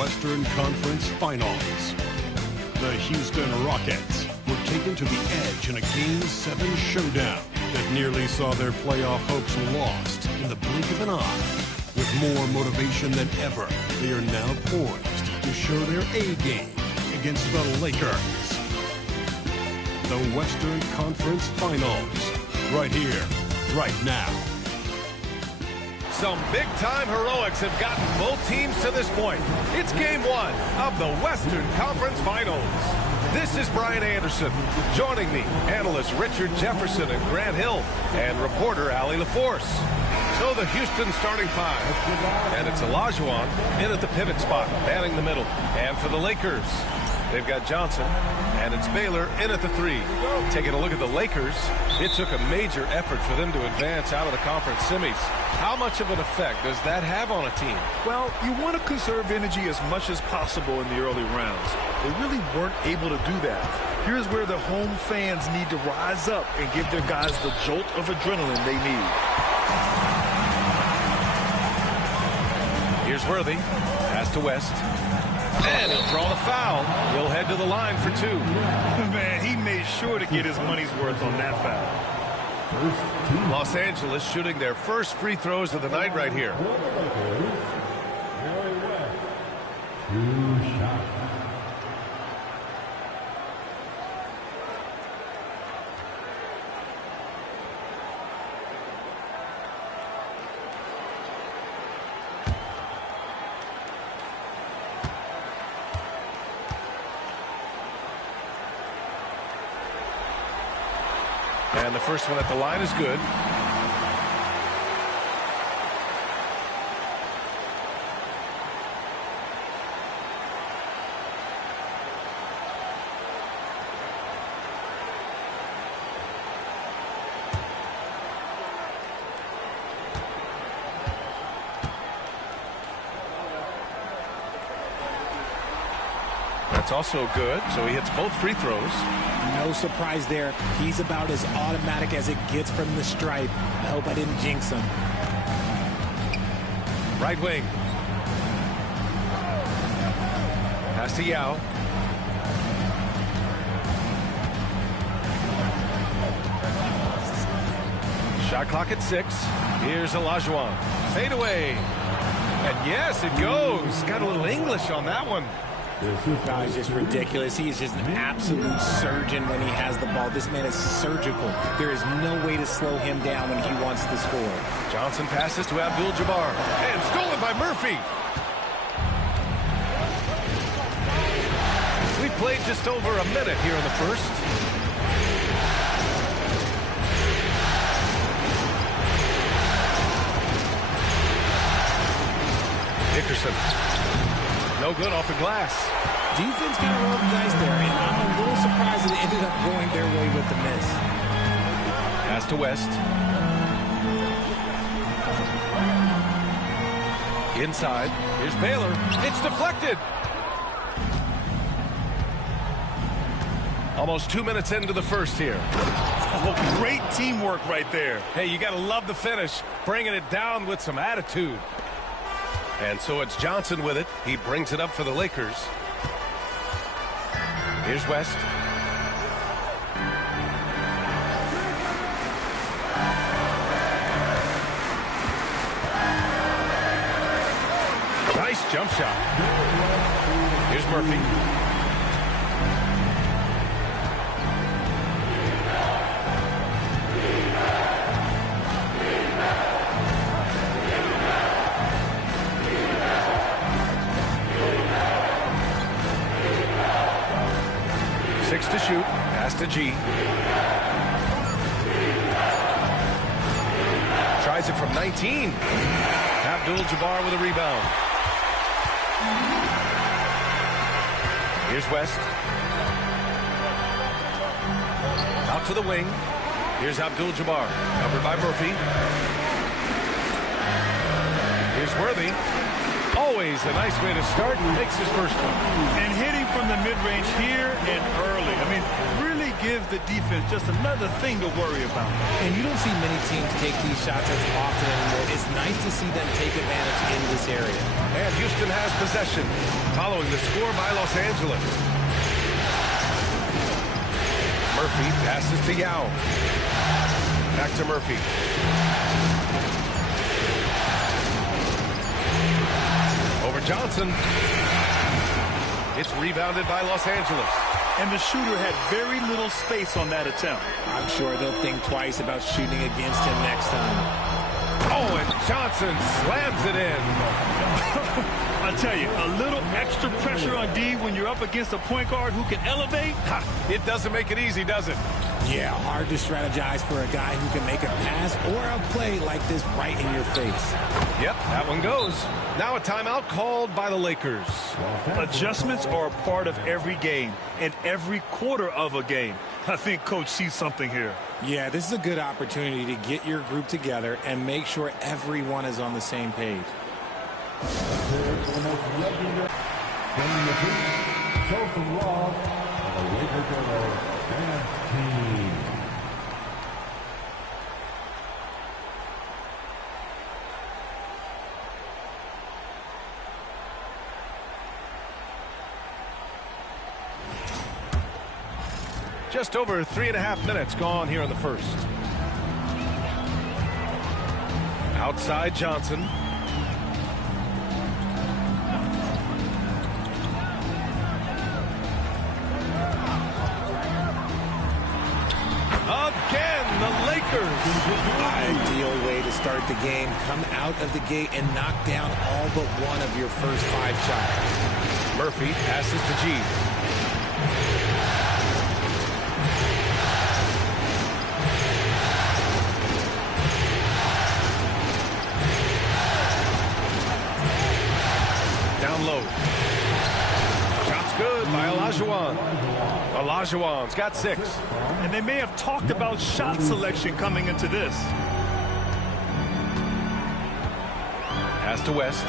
Western Conference Finals. The Houston Rockets were taken to the edge in a Game 7 showdown that nearly saw their playoff hopes lost in the blink of an eye. With more motivation than ever, they are now poised to show their A game against the Lakers. The Western Conference Finals, right here, right now. Some big-time heroics have gotten both teams to this point. It's Game 1 of the Western Conference Finals. This is Brian Anderson. Joining me, analysts Richard Jefferson and Grant Hill, and reporter Allie LaForce. So the Houston starting five. And it's Olajuwon in at the pivot spot, manning the middle. And for the Lakers, they've got Johnson, and it's Baylor in at the three. Taking a look at the Lakers, it took a major effort for them to advance out of the conference semis. How much of an effect does that have on a team? Well, you want to conserve energy as much as possible in the early rounds. They really weren't able to do that. Here's where the home fans need to rise up and give their guys the jolt of adrenaline they need. Here's Worthy. Pass to West. And he'll draw the foul. He'll head to the line for two. Man, he made sure to get his money's worth on that foul. Los Angeles shooting their first free throws of the night right here. And the first one at the line is good. That's also good, so he hits both free throws. No surprise there. He's about as automatic as it gets from the stripe. I hope I didn't jinx him. Right wing. Pass to Yao. Shot clock at 6. Here's Olajuwon. Fade away. And yes, it goes. Got a little English on that one. God, it's just ridiculous. He is just an absolute surgeon when he has the ball. This man is surgical. There is no way to slow him down when he wants to score. Johnson passes to Abdul-Jabaar. And stolen by Murphy. We've played just over a minute here in the first. Dickerson. No good off the glass. Defense got a roll of dice there, and I'm a little surprised that it ended up going their way with the miss. Pass to West. Inside. Here's Baylor. It's deflected. Almost 2 minutes into the first here. Oh, great teamwork right there. Hey, you got to love the finish. Bringing it down with some attitude. And so it's Johnson with it. He brings it up for the Lakers. Here's West. Nice jump shot. Here's Murphy. To shoot. Pass to G. Tries it from 19. Abdul-Jabaar with a rebound. Here's West. Out to the wing. Here's Abdul-Jabaar. Covered by Murphy. Here's Worthy. Oh, Always a nice way to start. Makes his first one. And hitting from the mid-range here and early. I mean, really gives the defense just another thing to worry about. And you don't see many teams take these shots as often anymore. It's nice to see them take advantage in this area. And Houston has possession, following the score by Los Angeles. Murphy passes to Yao. Back to Murphy. Over Johnson. It's rebounded by Los Angeles. And the shooter had very little space on that attempt. I'm sure they'll think twice about shooting against him next time. Oh, and Johnson slams it in. I tell you, a little extra pressure on D when you're up against a point guard who can elevate. Ha, it doesn't make it easy, does it? Yeah, hard to strategize for a guy who can make a pass or a play like this right in your face. Yep, that one goes. Now a timeout called by the Lakers. Adjustments are a part of every game and every quarter of a game. I think Coach sees something here. Yeah, this is a good opportunity to get your group together and make sure everyone is on the same page. Just over 3.5 minutes gone here in the first. Outside Johnson. Again, the Lakers. Ideal way to start the game. Come out of the gate and knock down all but one of your first 5 shots. Murphy passes to G. Down low. Shot's good by Olajuwon. Olajuwon's got 6. And they may have talked about shot selection coming into this. Pass to West.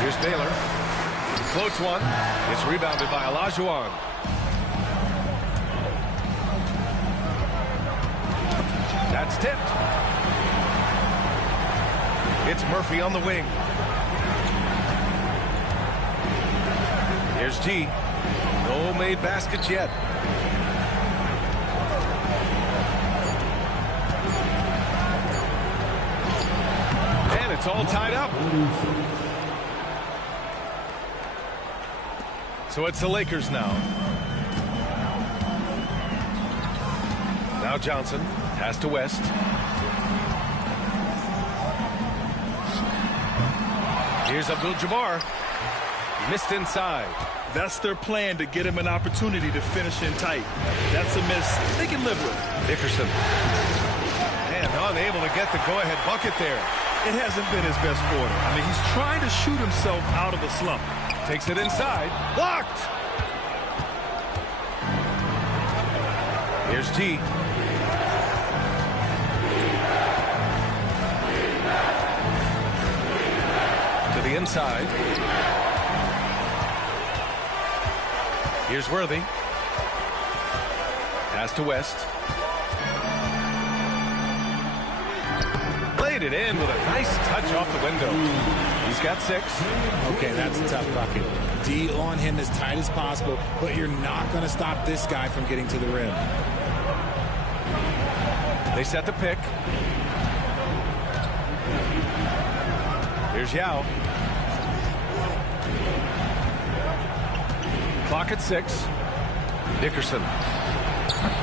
Here's Baylor. He floats one. It's rebounded by Olajuwon. That's tipped. It's Murphy on the wing. Here's G. No made baskets yet. And it's all tied up. So it's the Lakers now. Now Johnson. Pass to West. Here's Abdul-Jabaar. Missed inside. That's their plan, to get him an opportunity to finish in tight. That's a miss they can live with. Dickerson. And unable to get the go-ahead bucket there. It hasn't been his best quarter. I mean, he's trying to shoot himself out of a slump. Takes it inside. Blocked! Here's G. The inside. Here's Worthy. Pass to West. Laid it in with a nice touch off the window. He's got 6. Okay, that's a tough bucket. D on him as tight as possible, but you're not going to stop this guy from getting to the rim. They set the pick. Here's Yao. Clock at 6. Dickerson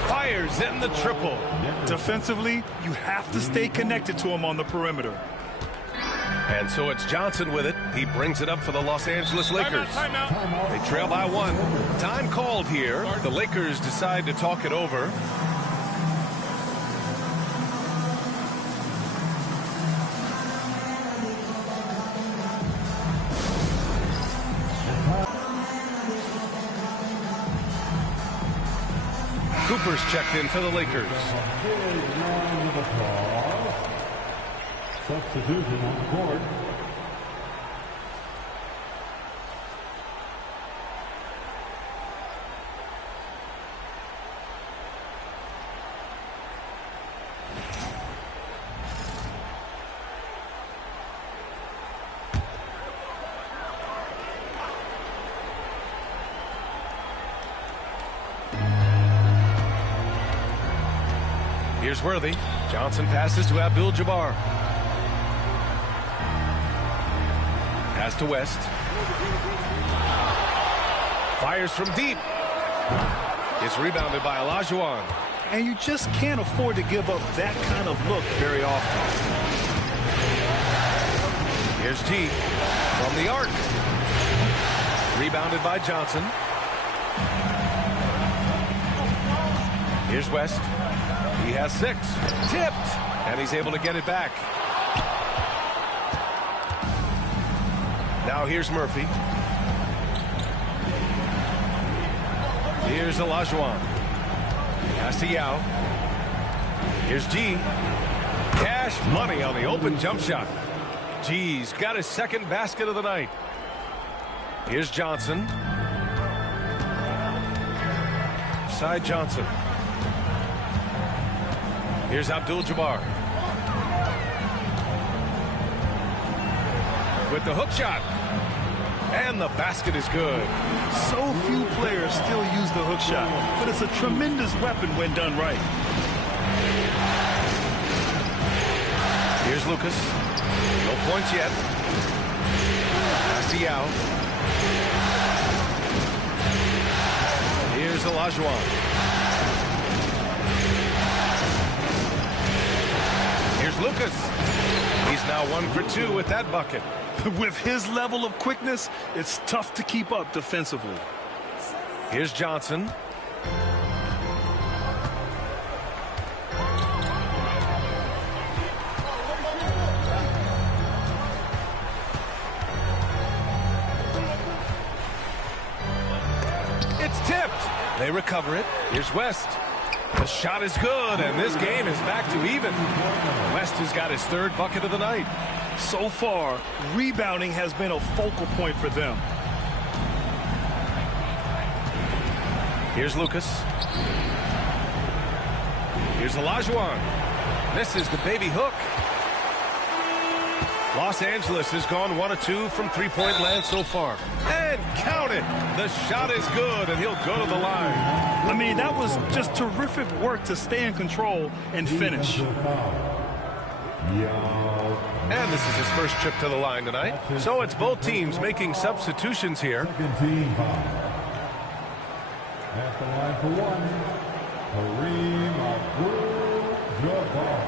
fires in the triple. Defensively, you have to stay connected to him on the perimeter. And so it's Johnson with it. He brings it up for the Los Angeles Lakers. Timeout. They trail by 1. Time called here. The Lakers decide to talk it over. Cooper's checked in for the Lakers. Substitution on the court. Here's Worthy. Johnson passes to Abdul-Jabaar. Pass to West. Fires from deep. It's rebounded by Olajuwon. And you just can't afford to give up that kind of look very often. Here's G from the arc. Rebounded by Johnson. Here's West. He has 6. Tipped. And he's able to get it back. Now here's Murphy. Here's Olajuwon. Pass to Yao. Here's G. Cash money on the open jump shot. G's got his second basket of the night. Here's Johnson. Side Johnson. Here's Abdul-Jabbar. With the hook shot. And the basket is good. So few players still use the hook shot, but it's a tremendous weapon when done right. Here's Lucas. No points yet. Pass to Yao. Here's Olajuwon. Here's Lucas. He's now 1 for 2 with that bucket. With his level of quickness, it's tough to keep up defensively. Here's Johnson. It's tipped. They recover it. Here's West. The shot is good, and this game is back to even. West has got his 3rd bucket of the night. So far, rebounding has been a focal point for them. Here's Lucas. Here's Olajuwon. This is the baby hook. Los Angeles has gone 1 of 2 from three-point land so far. And count it. The shot is good, and he'll go to the line. I mean, that was just terrific work to stay in control and finish. And this is his first trip to the line tonight. So it's both teams making substitutions here. Second team foul. At the line for 1, Kareem Abdul-Jabaar.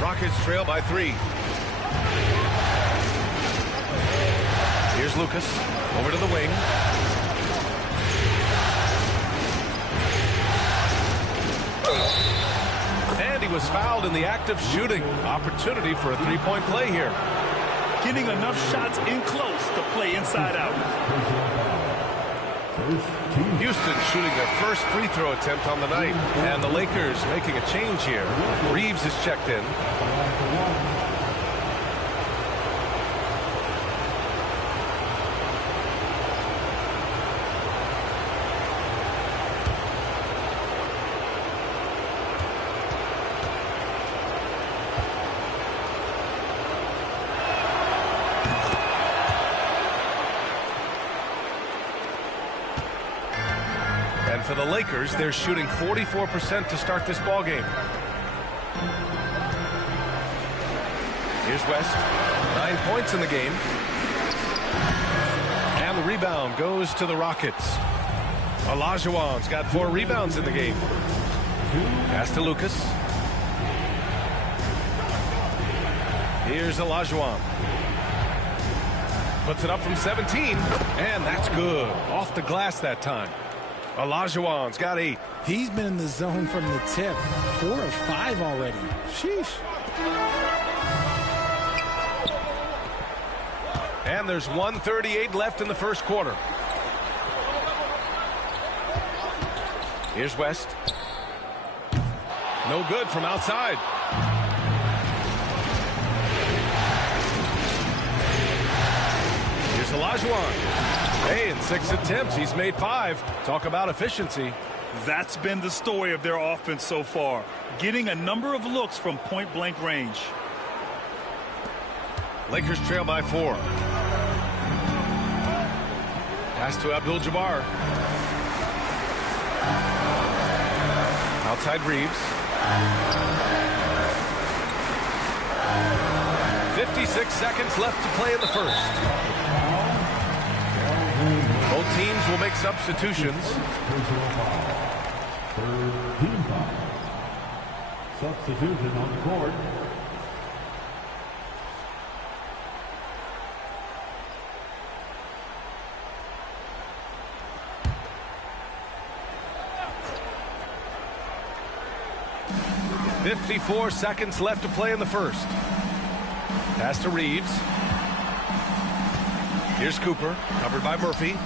Rockets trail by 3. Here's Lucas. Over to the wing. And he was fouled in the act of shooting. Opportunity for a 3-point play here. Getting enough shots in close to play inside out. Houston shooting their first free throw attempt on the night. And the Lakers making a change here. Reeves is checked in. And for the Lakers, they're shooting 44% to start this ball game. Here's West. 9 points in the game. And the rebound goes to the Rockets. Olajuwon's got 4 rebounds in the game. Pass to Lucas. Here's Olajuwon. Puts it up from 17, and that's good. Off the glass that time. Olajuwon's got 8. He's been in the zone from the tip. 4 of 5 already. Sheesh. And there's 1:38 left in the first quarter. Here's West. No good from outside. Here's Olajuwon. Hey, in 6 attempts, he's made 5. Talk about efficiency. That's been the story of their offense so far. Getting a number of looks from point-blank range. Lakers trail by 4. Pass to Abdul-Jabbar. Outside Reeves. 56 seconds left to play in the first. Both teams will make substitutions. Team foul. Substitution on the court. .54 seconds left to play in the first. Pass to Reeves. Here's Cooper, covered by Murphy.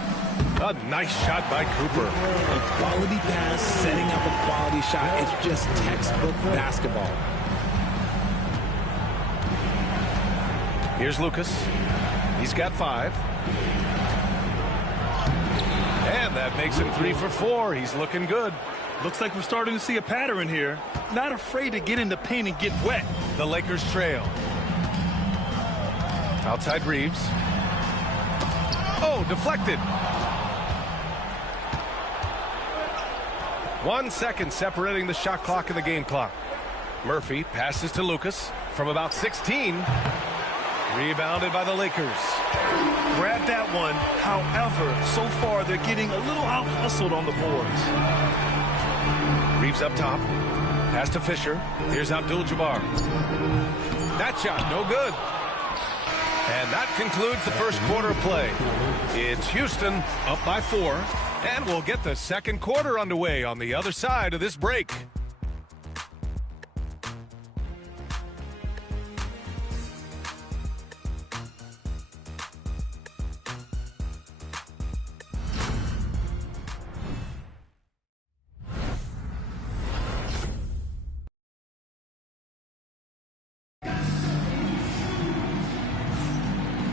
A nice shot by Cooper. A quality pass, setting up a quality shot. It's just textbook basketball. Here's Lucas. He's got 5. And that makes him 3 for 4. He's looking good. Looks like we're starting to see a pattern here. Not afraid to get in the paint and get wet. The Lakers trail. Outside Reeves. Oh, deflected. 1 second separating the shot clock and the game clock. Murphy passes to Lucas from about 16. Rebounded by the Lakers. Grab that one. However, so far they're getting a little out-hustled on the boards. Reeves up top. Pass to Fisher. Here's Abdul-Jabbar. That shot, no good. And that concludes the first quarter of play. It's Houston up by 4. And we'll get the second quarter underway on the other side of this break.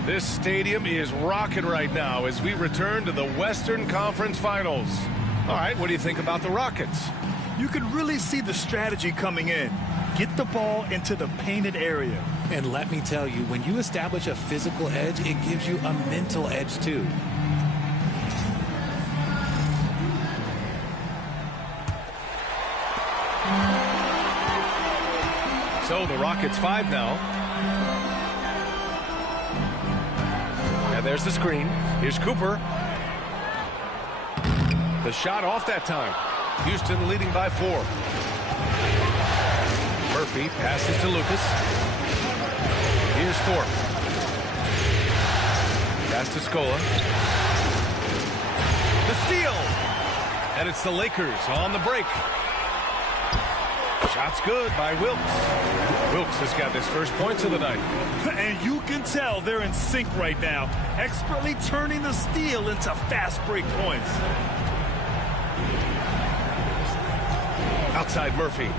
This stadium is rocking right now as we return to the Western Conference Finals. All right, what do you think about the Rockets? You can really see the strategy coming in. Get the ball into the painted area. And let me tell you, when you establish a physical edge, it gives you a mental edge too. So the Rockets 5 now. And there's the screen. Here's Cooper. The shot off that time. Houston leading by 4. Murphy passes to Lucas. Here's Thorpe. Pass to Scola. The steal. And it's the Lakers on the break. Shot's good by Wilkes. Wilkes has got his first points of the night. And you can tell they're in sync right now, expertly turning the steal into fast break points. Outside Murphy.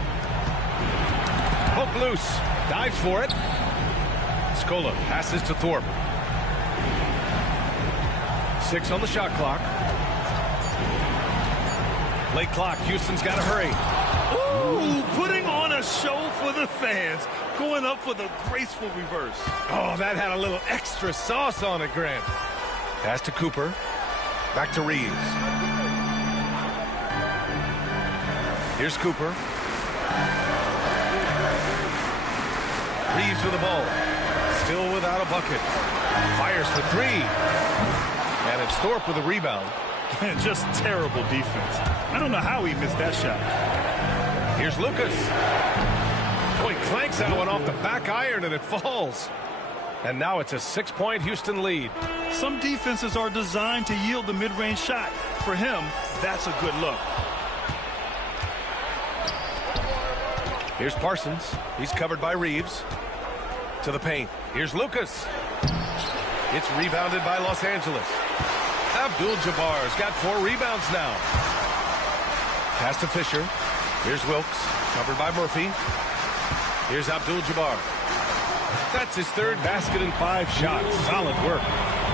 Poke loose. Dives for it. Scola passes to Thorpe. 6 on the shot clock. Late clock. Houston's got to hurry. Ooh, putting on a show for the fans. Going up for the graceful reverse. Oh, that had a little extra sauce on it, Grant. Pass to Cooper. Back to Reeves. Here's Cooper. Reeves with the ball. Still without a bucket. Fires for 3. And it's Thorpe with a rebound. Just terrible defense. I don't know how he missed that shot. Here's Lucas. Oh, he clanks that one off the back iron and it falls. And now it's a 6-point Houston lead. Some defenses are designed to yield the mid-range shot. For him, that's a good look. Here's Parsons. He's covered by Reeves. To the paint. Here's Lucas. It's rebounded by Los Angeles. Abdul-Jabbar's got 4 rebounds now. Pass to Fisher. Here's Wilkes. Covered by Murphy. Here's Abdul-Jabbar. That's his 3rd basket in 5 shots. Solid work.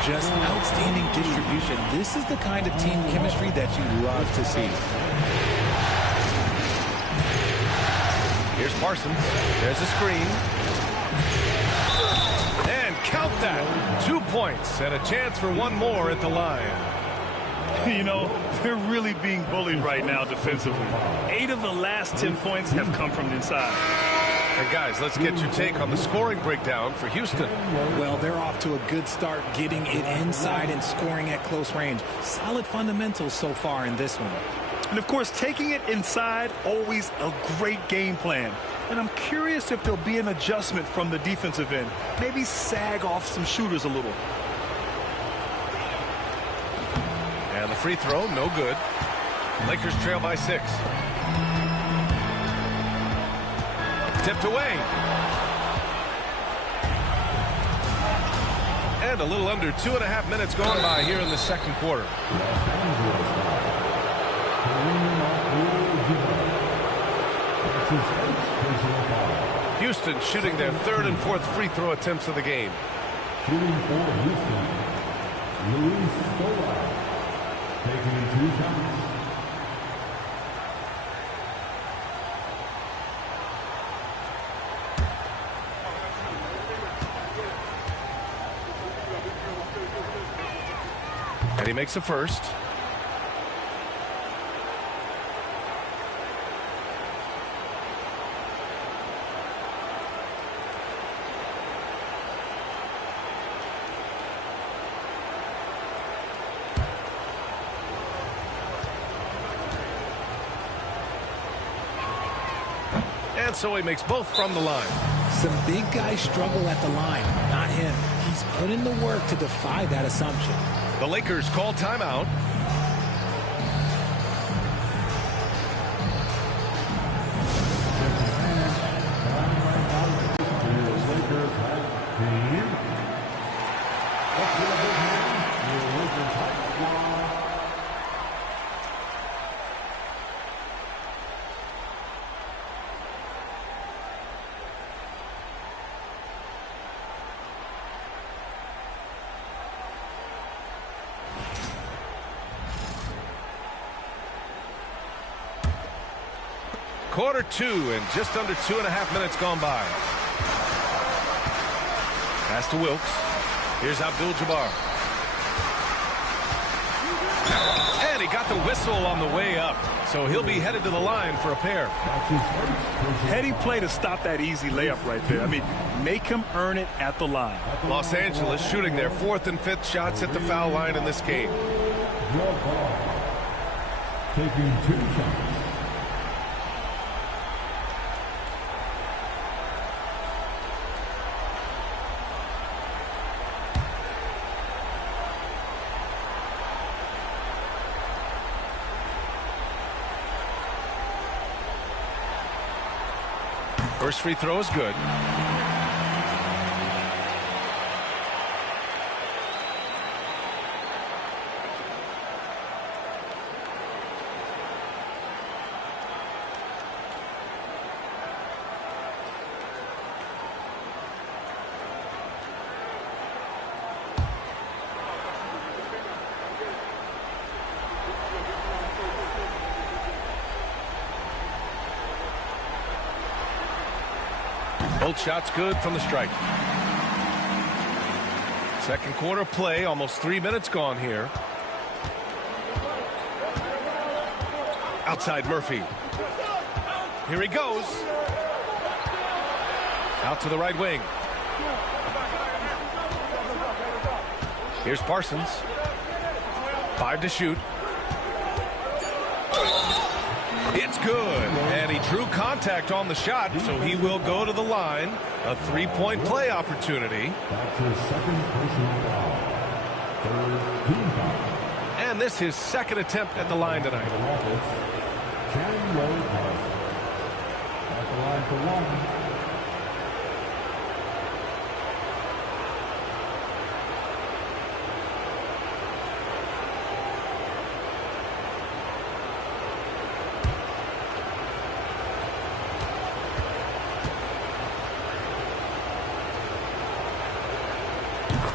Just outstanding distribution. This is the kind of team chemistry that you love to see. Here's Parsons. There's a screen. And count that. 2 points and a chance for 1 more at the line. You know, they're really being bullied right now defensively. 8 of the last 10 points have come from inside. And guys, let's get your take on the scoring breakdown for Houston. Well, they're off to a good start getting it inside and scoring at close range. Solid fundamentals so far in this one. And of course, taking it inside, always a great game plan. And I'm curious if there'll be an adjustment from the defensive end. Maybe sag off some shooters a little. And the free throw, no good. Lakers trail by 6. Tipped away. And a little under 2.5 minutes going by here in the 2nd quarter. Houston shooting their 3rd and 4th free throw attempts of the game. Shooting for Houston, Lsuba, taking 2 shots. And he makes the first. And so he makes both from the line. Some big guys struggle at the line, not him. He's put in the work to defy that assumption. The Lakers call timeout. Quarter 2 and just under 2.5 minutes gone by. Pass to Wilkes. Here's Abdul-Jabbar. And he got the whistle on the way up. So he'll be headed to the line for a pair. Heady play to stop that easy layup right there. I mean, make him earn it at the line. Los Angeles shooting their 4th and 5th shots at the foul line in this game. Taking 2 shots. First free throw is good. Both shots good from the strike. 2nd quarter play, almost 3 minutes gone here. Outside Murphy. Here he goes. Out to the right wing. Here's Parsons. 5 to shoot. It's good. And he drew contact on the shot, so he will go to the line. A three-point play opportunity. That's his second personal foul. Third team foul. And this his second attempt at the line tonight. For the Rockets, Chandler Parsons. At the line for one.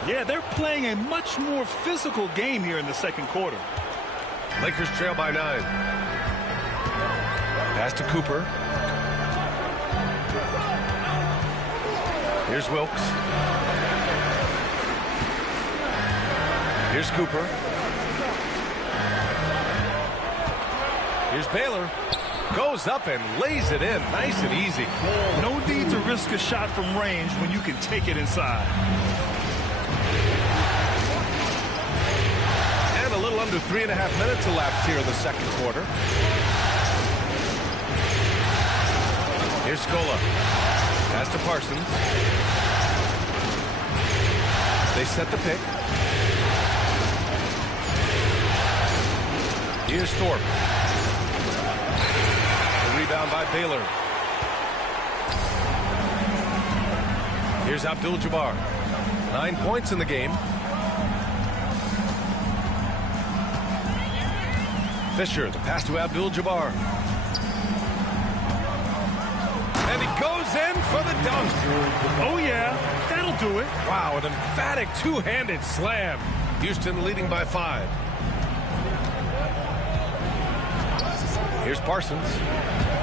Yeah, they're playing a much more physical game here in the second quarter. Lakers trail by 9. Pass to Cooper. Here's Wilkes. Here's Cooper. Here's Baylor. Goes up and lays it in. Nice and easy. No need to risk a shot from range when you can take it inside. And a little under 3.5 minutes elapsed here in the second quarter. Here's Scola. Pass to Parsons. They set the pick. Here's Thorpe. The rebound by Baylor. Here's Abdul-Jabaar. 9 points in the game. Fisher, the pass to Abdul-Jabbar. And he goes in for the dunk. Oh, yeah, that'll do it. Wow, an emphatic two-handed slam. Houston leading by 5. Here's Parsons.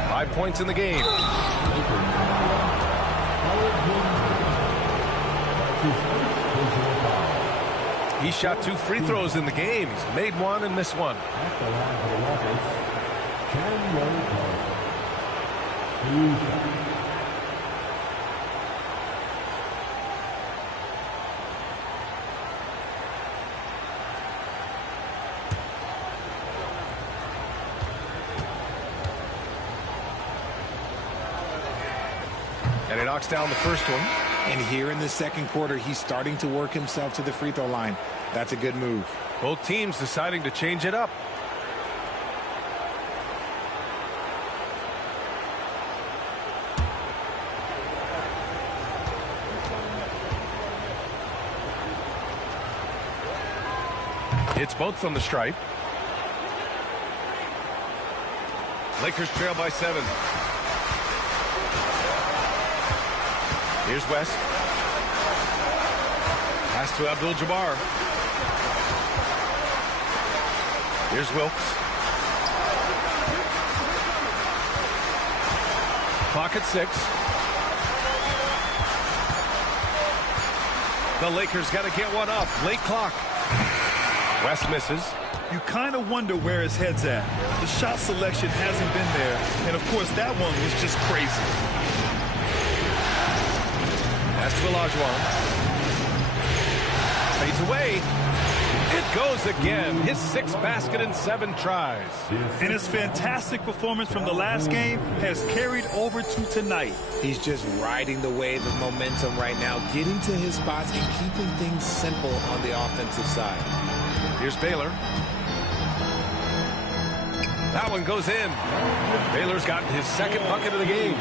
5 points in the game. He shot 2 free throws in the game. He's made 1 and missed 1. At the line for the Rockets, Chandler Parsons. 2 shots. And he knocks down the first one. And here in the second quarter, he's starting to work himself to the free throw line. That's a good move. Both teams deciding to change it up. It's both from the stripe. Lakers trail by 7. Here's West. Pass to Abdul-Jabbar. Here's Wilkes. Clock at 6. The Lakers got to get one up. Late clock. West misses. You kind of wonder where his head's at. The shot selection hasn't been there. And, of course, that one was just crazy. Pass to Olajuwon. Fades away. It goes again. His 6th basket in 7 tries. And his fantastic performance from the last game has carried over to tonight. He's just riding the wave of momentum right now, getting to his spots and keeping things simple on the offensive side. Here's Baylor. That one goes in. Baylor's gotten his 2nd bucket of the game.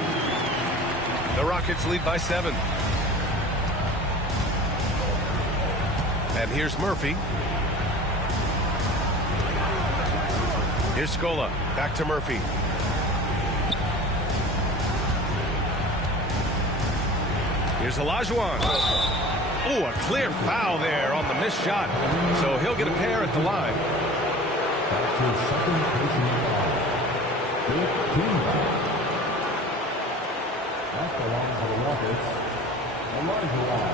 The Rockets lead by 7. And here's Murphy. Here's Scola. Back to Murphy. Here's Olajuwon. Oh, a clear foul there on the missed shot. So he'll get a pair at the line. That's his second personal foul. 5th team foul. At the line for the Rockets, Olajuwon.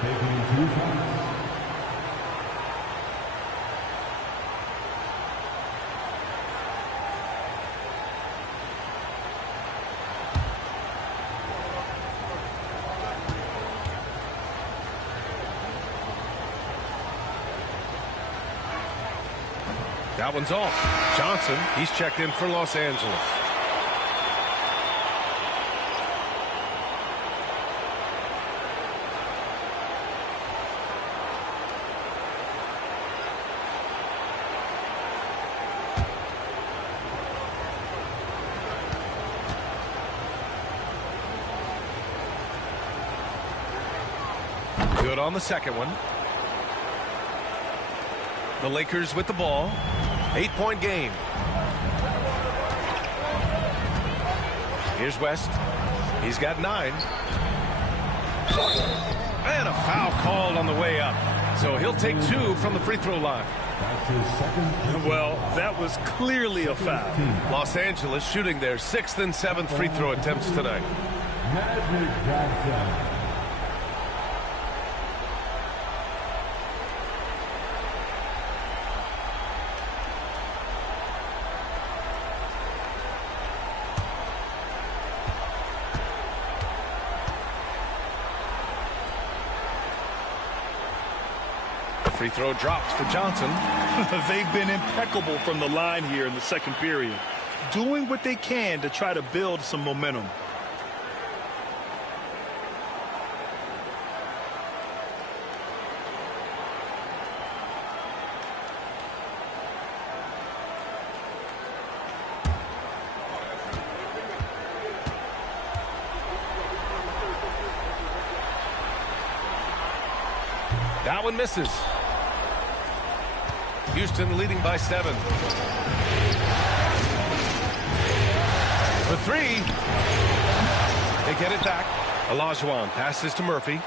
Taking 2 shots. That one's off. Johnson, he's checked in for Los Angeles. Good on the second one. The Lakers with the ball. 8-point game. Here's West. He's got 9. And a foul called on the way up. So he'll take 2 from the free throw line. That's his second. Well, that was clearly a foul. Los Angeles shooting their 6th and 7th free throw attempts tonight. Magic Johnson. Free throw dropped for Johnson. They've been impeccable from the line here in the second period, doing what they can to try to build some momentum. That one misses. Houston leading by 7. For 3. They get it back. Olajuwon passes to Murphy.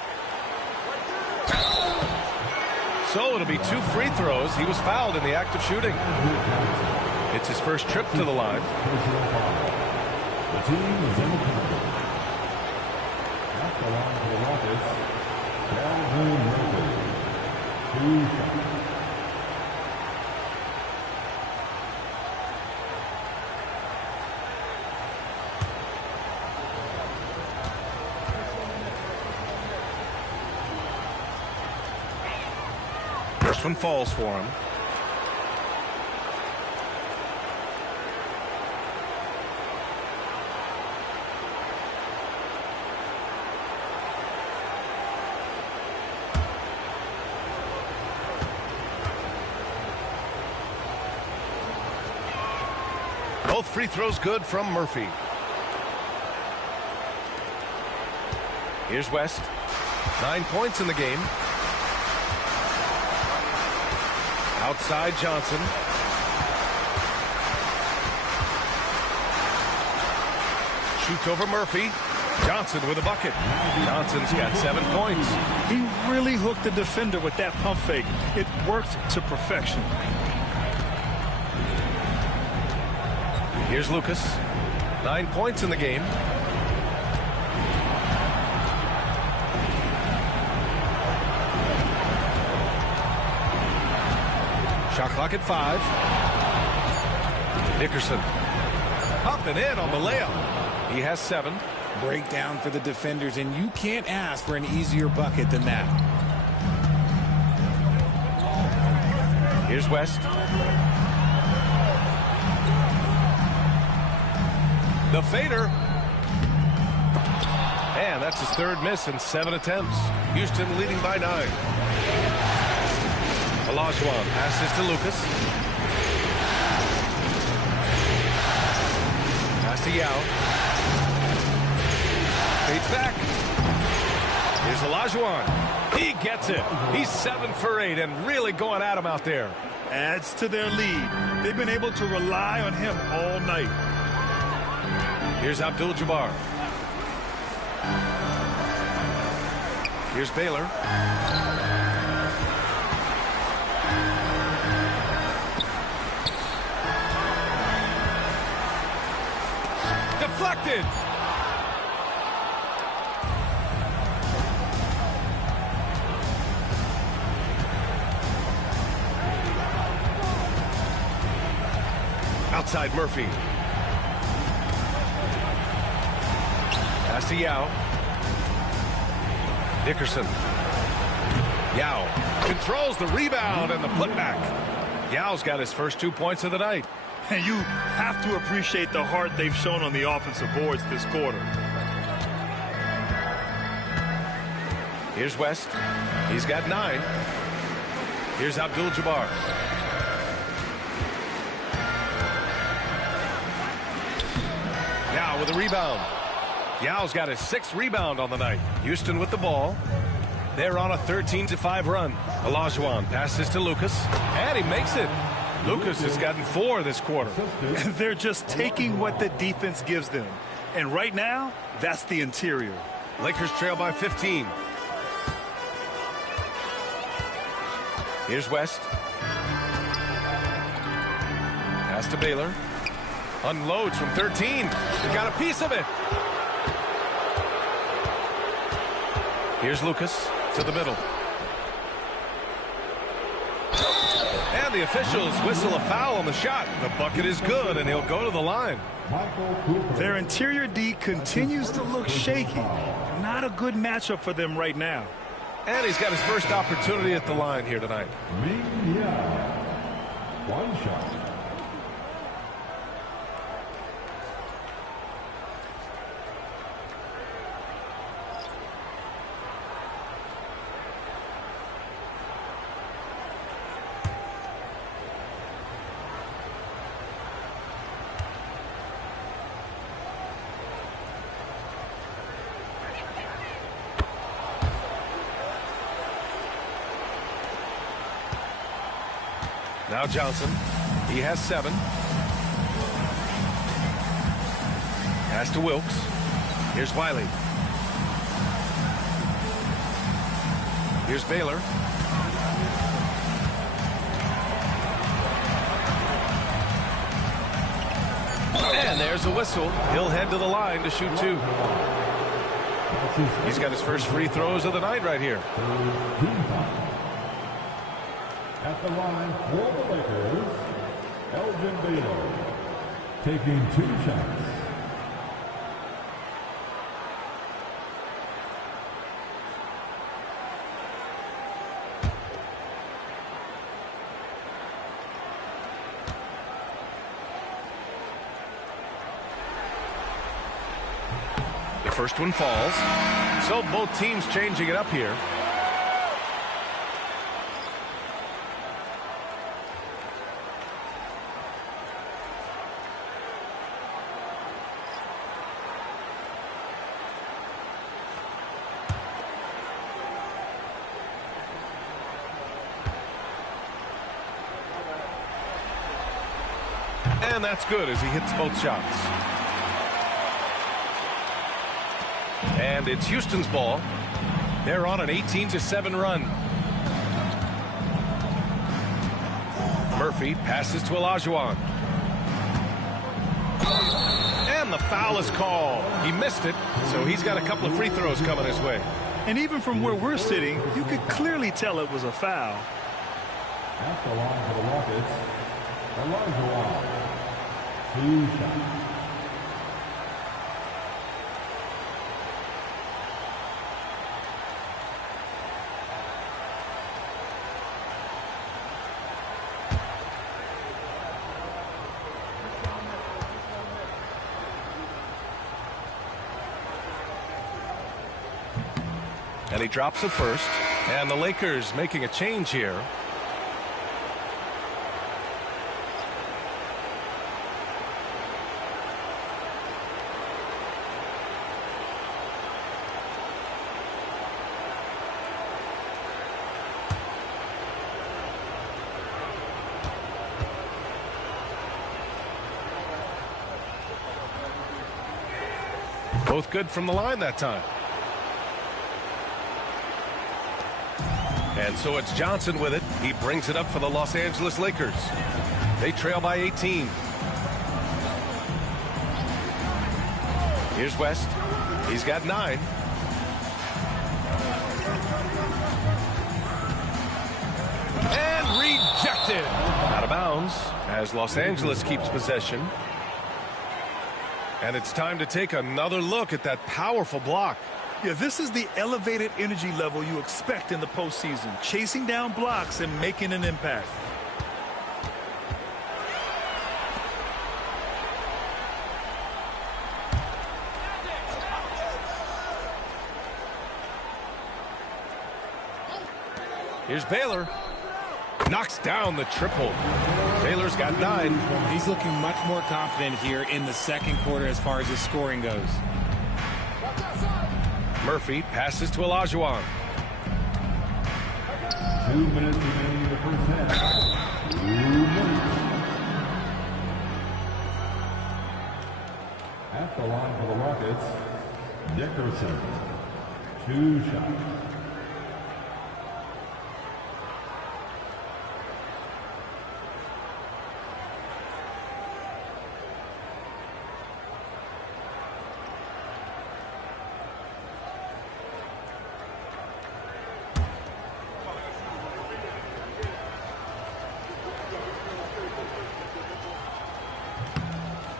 So it'll be 2 free throws. He was fouled in the act of shooting. It's his first trip to the line. The team is in the corner. That's the line for the Rockets. Kareem Abdul-Jabaar. 2 shots. First one falls for him. Both free throws good from Murphy. Here's West. 9 points in the game. Outside Johnson. Shoots over Murphy. Johnson with a bucket. Johnson's got 7 points. He really hooked the defender with that pump fake. It worked to perfection. Here's Lucas. 9 points in the game. Shot clock at 5. Nickerson. Up and in on the layup. He has 7. Breakdown for the defenders, and you can't ask for an easier bucket than that. Here's West. The fader. And that's his 3rd miss in 7 attempts. Houston leading by 9. Olajuwon passes to Lucas. Pass to Yao. Fades back. Here's Olajuwon. He gets it. He's 7 for 8 and really going at him out there. Adds to their lead. They've been able to rely on him all night. Here's Abdul-Jabbar. Here's Baylor. Deflected. Outside Murphy. Pass to Yao. Nickerson. Yao controls the rebound and the putback. Yao's got his first 2 points of the night. And you have to appreciate the heart they've shown on the offensive boards this quarter. Here's West. He's got 9. Here's Abdul-Jabaar. Yao with a rebound. Yao's got his 6th rebound on the night. Houston with the ball. They're on a 13-5 run. Olajuwon passes to Lucas, and he makes it. Lucas has gotten 4 this quarter. They're just taking what the defense gives them. And right now, that's the interior. Lakers trail by 15. Here's West. Pass to Baylor. Unloads from 13. They got a piece of it. Here's Lucas to the middle. And the officials whistle a foul on the shot. The bucket is good, and he'll go to the line. Their interior D continues to look shaky. Not a good matchup for them right now. And he's got his first opportunity at the line here tonight. Ming, one shot. Now Johnson. He has 7. Pass to Wilkes. Here's Wiley. Here's Baylor. And there's a whistle. He'll head to the line to shoot 2. He's got his first free throws of the night right here. At the line for the Lakers, Elgin Baylor, taking 2 shots. The first one falls. So both teams changing it up here. And that's good as he hits both shots. And it's Houston's ball. They're on an 18-7 run. Murphy passes to Olajuwon. And the foul is called. He missed it, so he's got a couple of free throws coming his way. And even from where we're sitting, you could clearly tell it was a foul. At the line for the Rockets, Olajuwon, 2 shots. And he drops the first. And the Lakers making a change here. Both good from the line that time. And so it's Johnson with it. He brings it up for the Los Angeles Lakers. They trail by 18. Here's West. He's got 9. And rejected. Out of bounds as Los Angeles keeps possession. And it's time to take another look at that powerful block. Yeah, this is the elevated energy level you expect in the postseason. Chasing down blocks and making an impact. Here's Baylor. Knocks down the triple. Baylor's got 9. He's looking much more confident here in the second quarter as far as his scoring goes. Murphy passes to Olajuwon. 2 minutes remaining in the first half. 2 minutes. At the line for the Rockets, Dickerson. 2 shots.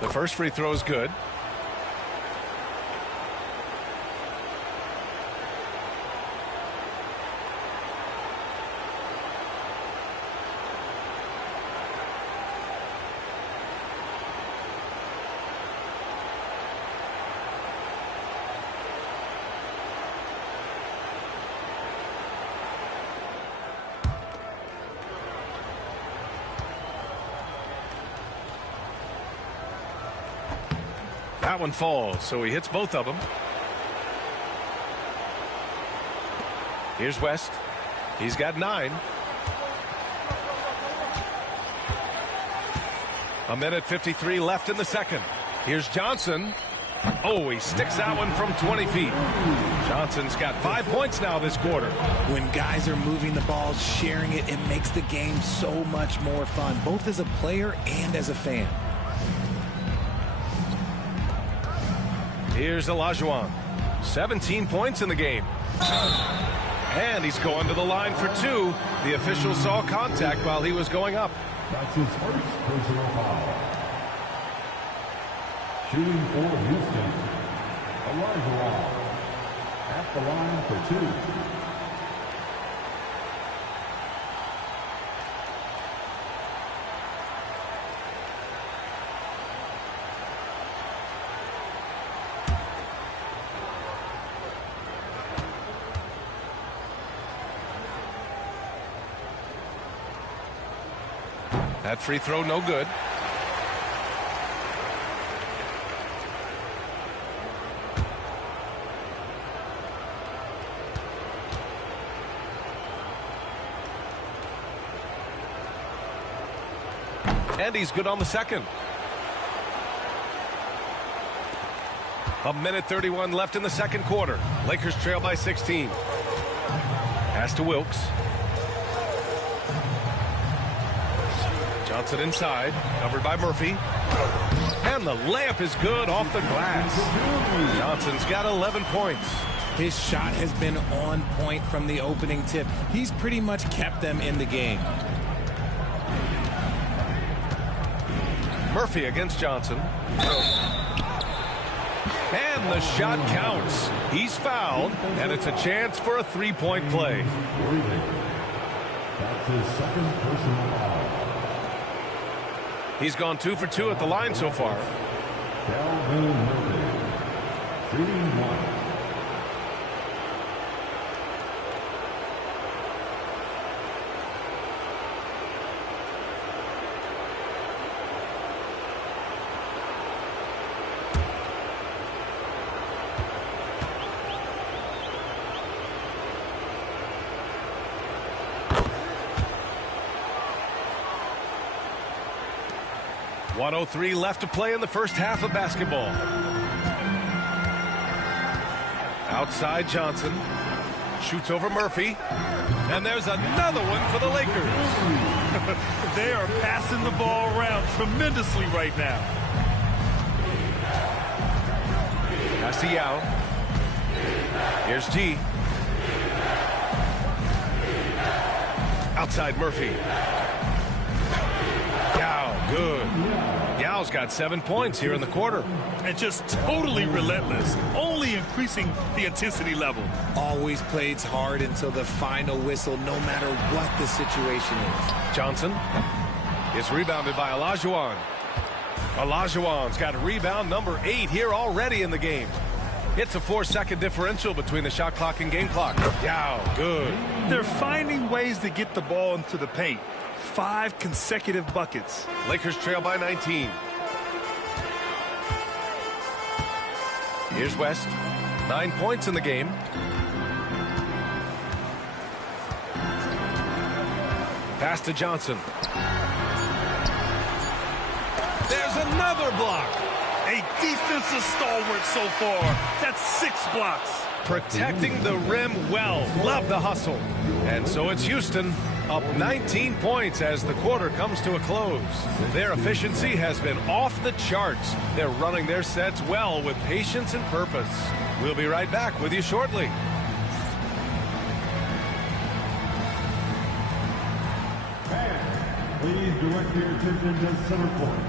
The first free throw is good. That one falls, so he hits both of them. Here's West. He's got 9. A minute 53 left in the second. Here's Johnson. Oh, he sticks that one from 20 feet. Johnson's got 5 points now this quarter. When guys are moving the ball, sharing it, it makes the game so much more fun, both as a player and as a fan. Here's Olajuwon. 17 points in the game. And he's going to the line for 2. The official saw contact while he was going up. That's his first personal foul. Shooting for Houston, Olajuwon. At the line for 2. That free throw no good. And he's good on the second. A minute 31 left in the second quarter. Lakers trail by 16. Pass to Wilkes. Johnson inside, covered by Murphy. And the layup is good off the glass. Johnson's got 11 points. His shot has been on point from the opening tip. He's pretty much kept them in the game. Murphy against Johnson. And the shot counts. He's fouled, and it's a chance for a three-point play. That's his second personal foul. He's gone 2 for 2 at the line so far. Calvin Murphy, 3-1. .103 left to play in the first half of basketball. Outside Johnson. Shoots over Murphy. And there's another one for the Lakers. They are passing the ball around tremendously right now. Pass to Yao. Here's G. Outside Murphy. Yao, good. Yao's got 7 points here in the quarter. And just totally relentless, only increasing the intensity level. Always plays hard until the final whistle, no matter what the situation is. Johnson is rebounded by Olajuwon. Olajuwon's got rebound number 8 here already in the game. It's a 4-second differential between the shot clock and game clock. Yeah, good. They're finding ways to get the ball into the paint. 5 consecutive buckets. Lakers trail by 19. Here's West. 9 points in the game. Pass to Johnson. There's another block. A defensive stalwart so far. That's 6 blocks. Protecting the rim well. Love the hustle. And so it's Houston up 19 points as the quarter comes to a close. Their efficiency has been off the charts. They're running their sets well with patience and purpose. We'll be right back with you shortly. Please direct your attention to center court.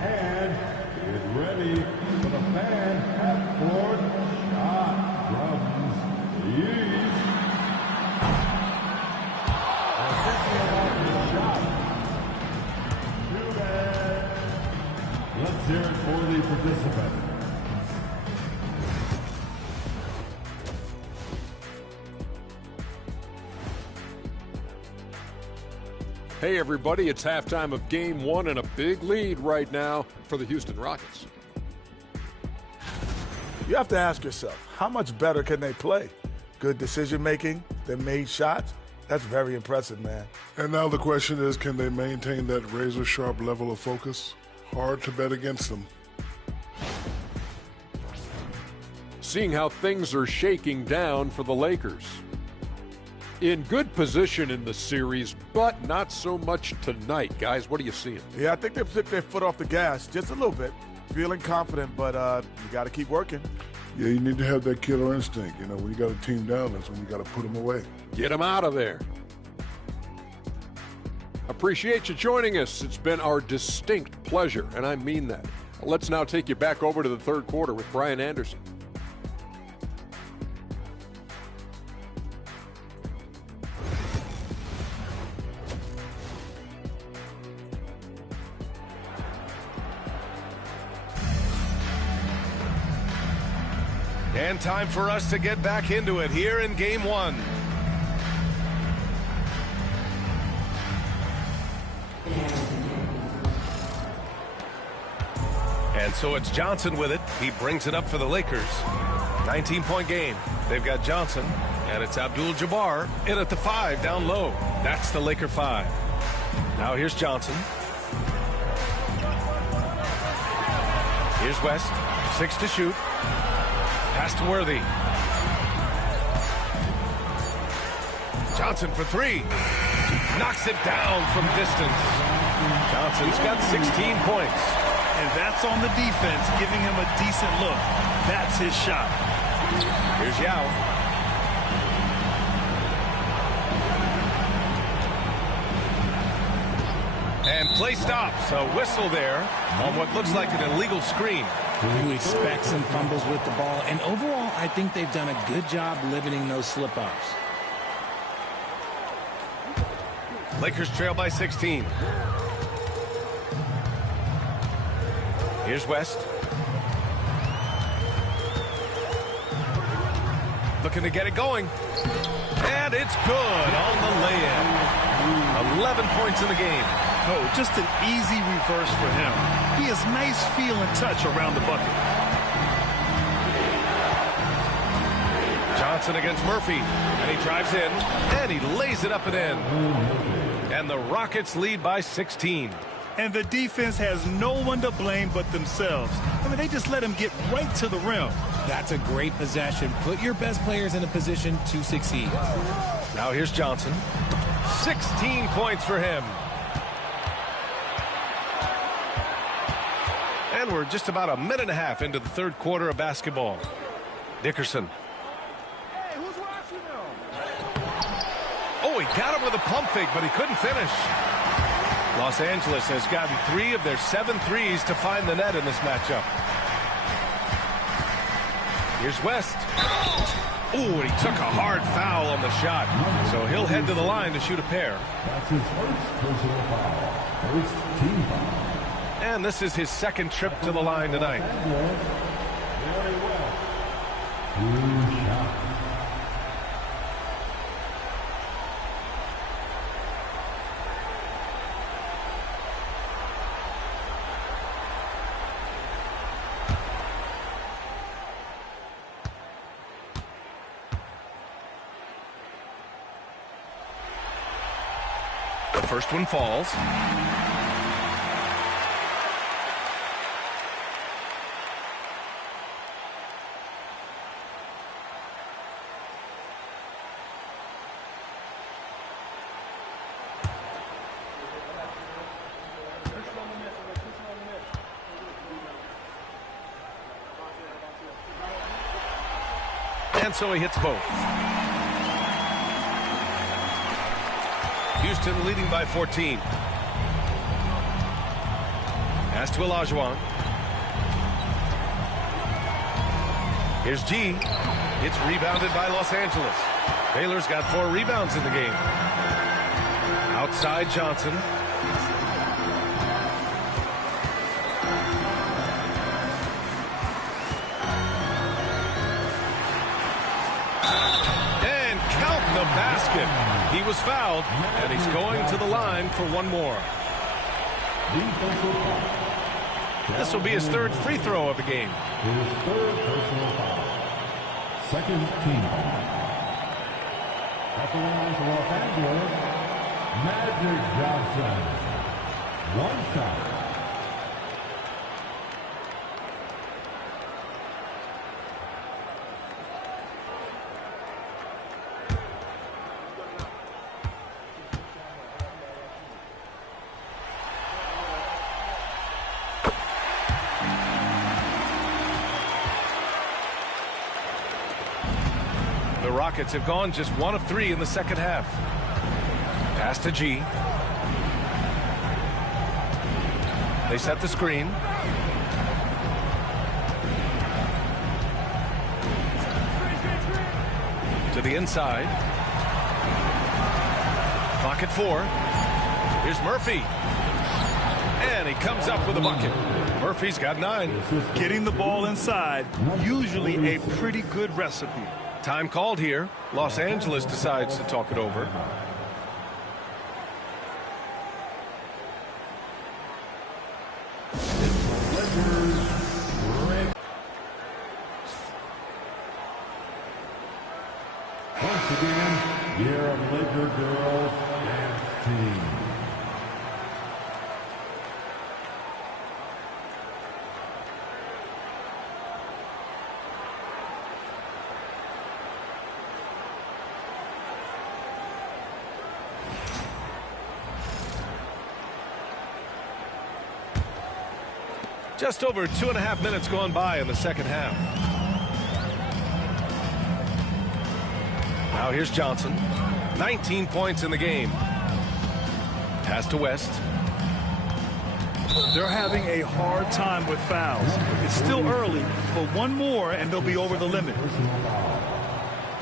And get ready for the fan half-court shot from the East. And thinking about the shot. Too bad. Let's hear it for the participant. Hey everybody, it's halftime of game 1 and a big lead right now for the Houston Rockets. You have to ask yourself, how much better can they play? Good decision making, they made shots. That's very impressive, man. And now the question is, can they maintain that razor-sharp level of focus? Hard to bet against them. Seeing how things are shaking down for the Lakers. In good position in the series, but not so much tonight. Guys, what are you seeing? Yeah, I think they've took their foot off the gas just a little bit. Feeling confident, but you got to keep working. Yeah, you need to have that killer instinct. You know, when you got a team down, that's when you got to put them away. Get them out of there. Appreciate you joining us. It's been our distinct pleasure, and I mean that. Let's now take you back over to the third quarter with Brian Anderson. And time for us to get back into it here in game 1. And so it's Johnson with it. He brings it up for the Lakers. 19-point game. They've got Johnson, and it's Abdul-Jabaar in at the 5 down low. That's the Laker 5. Now here's Johnson. Here's West. 6 to shoot. Pass to Worthy. Johnson for 3. Knocks it down from distance. Johnson's got 16 points. And that's on the defense, giving him a decent look. That's his shot. Here's Yao. And play stops. A whistle there on what looks like an illegal screen. You expect some fumbles with the ball, and overall, I think they've done a good job limiting those slip-ups. Lakers trail by 16. Here's West. Looking to get it going. And it's good on the lay-in. 11 points in the game. Oh, just an easy reverse for him. He has nice feel and touch around the bucket. Johnson against Murphy. And he drives in. And he lays it up and in. And the Rockets lead by 16. And the defense has no one to blame but themselves. I mean, they just let him get right to the rim. That's a great possession. Put your best players in a position to succeed. Now here's Johnson. 16 points for him. And we're just about a minute and a half into the third quarter of basketball. Dickerson. Hey, who's watching now? Oh, he got him with a pump fake, but he couldn't finish. Los Angeles has gotten 3 of their 7 threes to find the net in this matchup. Here's West. Oh, and he took a hard foul on the shot. So he'll head to the line to shoot a pair. That's his first personal foul. First team foul. And this is his second trip to the line tonight. Very well. shots. The first one falls. And so he hits both. Houston leading by 14. Pass to Olajuwon. Here's G. It's rebounded by Los Angeles. Baylor's got 4 rebounds in the game. Outside Johnson. And count the basket. He was fouled, and he's going to the line for one more. This will be his 3rd free throw of the game. His 3rd personal foul. 2nd team foul. At the line for Los Angeles, Magic Johnson. 1 shot. The Rockets have gone just 1 of 3 in the second half. Pass to G. They set the screen. To the inside. Clock at 4. Here's Murphy. And he comes up with a bucket. Murphy's got 9. Getting the ball inside, usually a pretty good recipe. Time called here. Los Angeles decides to talk it over. Once again, year of Laker girls dance team. Just over 2.5 minutes gone by in the second half. Now here's Johnson. 19 points in the game. Pass to West. They're having a hard time with fouls. It's still early, but one more and they'll be over the limit. Personal foul.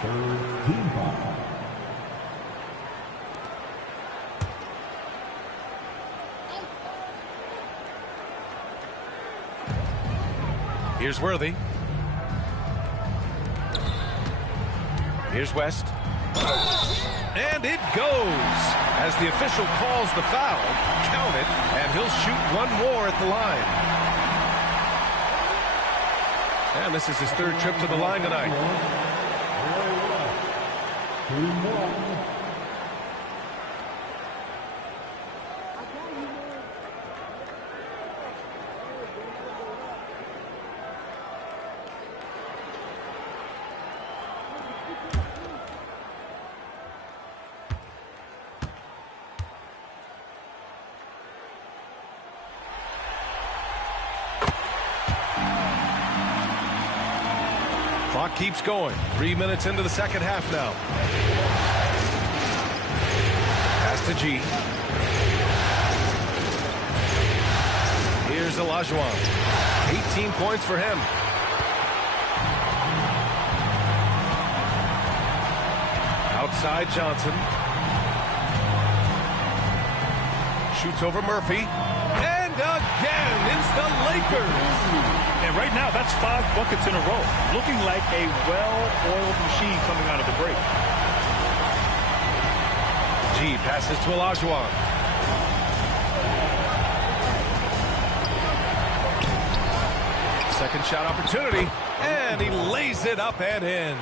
3rd team foul. Here's Worthy. Here's West. And it goes. As the official calls the foul, count it, and he'll shoot 1 more at the line. And this is his 3rd trip to the line tonight. 2-1. Clock keeps going. 3 minutes into the second half now. Pass to G. Here's Olajuwon. 18 points for him. Outside Johnson. Shoots over Murphy. And again, it's the Lakers. And right now, that's 5 buckets in a row. Looking like a well-oiled machine coming out of the break. G passes to Olajuwon. Second shot opportunity, and he lays it up and in.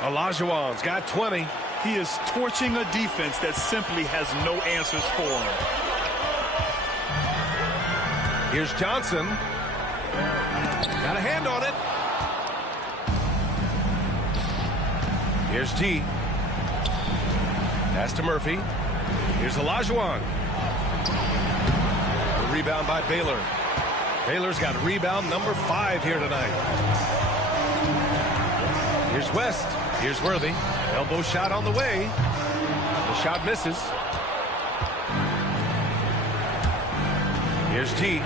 Olajuwon's got 20. He is torching a defense that simply has no answers for him. Here's Johnson. Got a hand on it. Here's G. Pass to Murphy. Here's Olajuwon. The rebound by Baylor. Baylor's got rebound number 5 here tonight. Here's West. Here's Worthy. Elbow shot on the way. The shot misses. Here's G.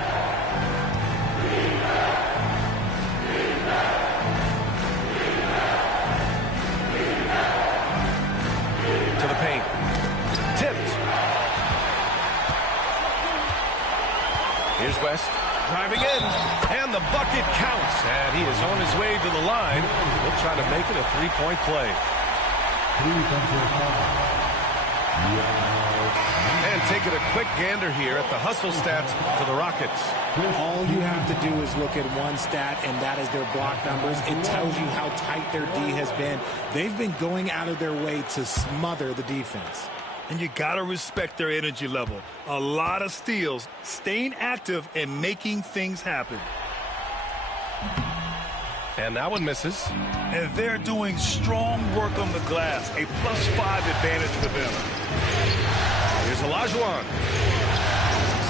To the paint. Tipped. Here's West. Driving in. And the bucket counts. And he is on his way to the line. He'll try to make it a 3-point play. And taking a quick gander here at the hustle stats for the Rockets. All you have to do is look at one stat, and that is their block numbers. It tells you how tight their D has been. They've been going out of their way to smother the defense. And you got to respect their energy level. A lot of steals, staying active, and making things happen. And that one misses. And they're doing strong work on the glass. A +5 advantage for them. Here's Olajuwon.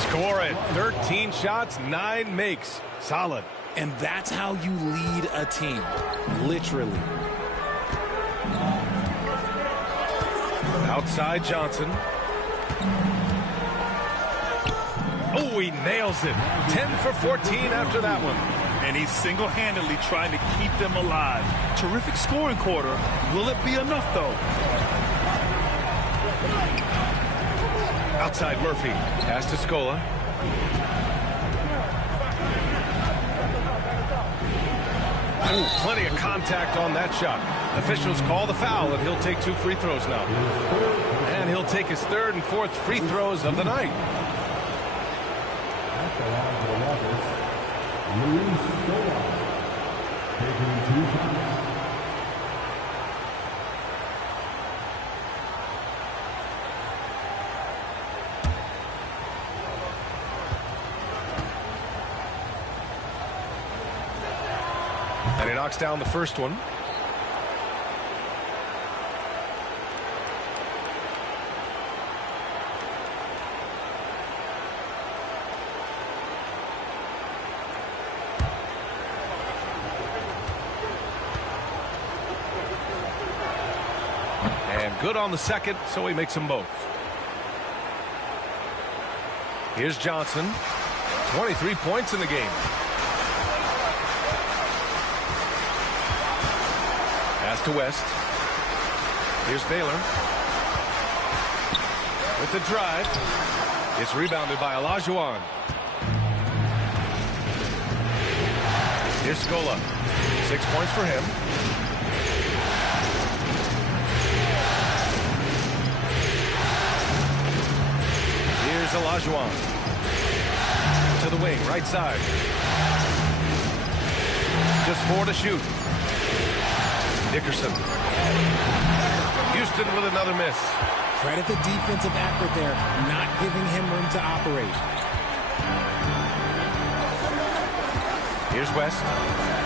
Score it. 13 shots, 9 makes. Solid. And that's how you lead a team. Literally. Outside Johnson. Oh, he nails it. 10 for 14 after that one. And he's single-handedly trying to keep them alive. Terrific scoring quarter. Will it be enough, though? Outside Murphy. Pass to Scola. Ooh, plenty of contact on that shot. Officials call the foul, and he'll take 2 free throws now. And he'll take his 3rd and 4th free throws of the night. And he knocks down the first one. And good on the second, so he makes them both. Here's Johnson. 23 points in the game. Pass to West. Here's Baylor. With the drive. It's rebounded by Olajuwon. Here's Scola. 6 points for him. Here's Olajuwon. To the wing, right side. Just 4 to shoot. Dickerson. Houston with another miss. Credit the defensive effort there, not giving him room to operate. Here's West.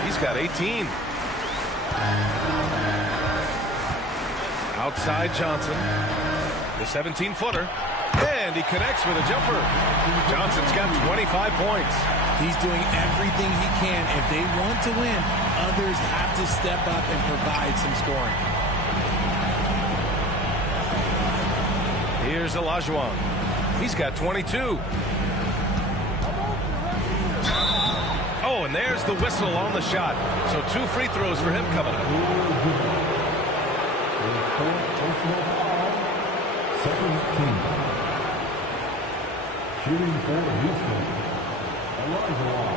He's got 18. Outside Johnson. The 17-footer. And he connects with a jumper. Johnson's got 25 points. He's doing everything he can. If they want to win, others have to step up and provide some scoring. Here's Olajuwon. He's got 22. Oh, and there's the whistle on the shot. So 2 free throws for him coming up. Shooting for Houston, Olajuwon.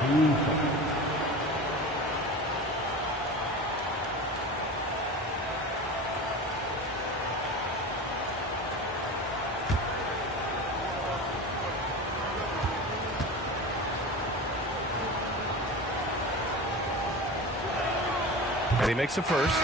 2 seconds. And he makes a first.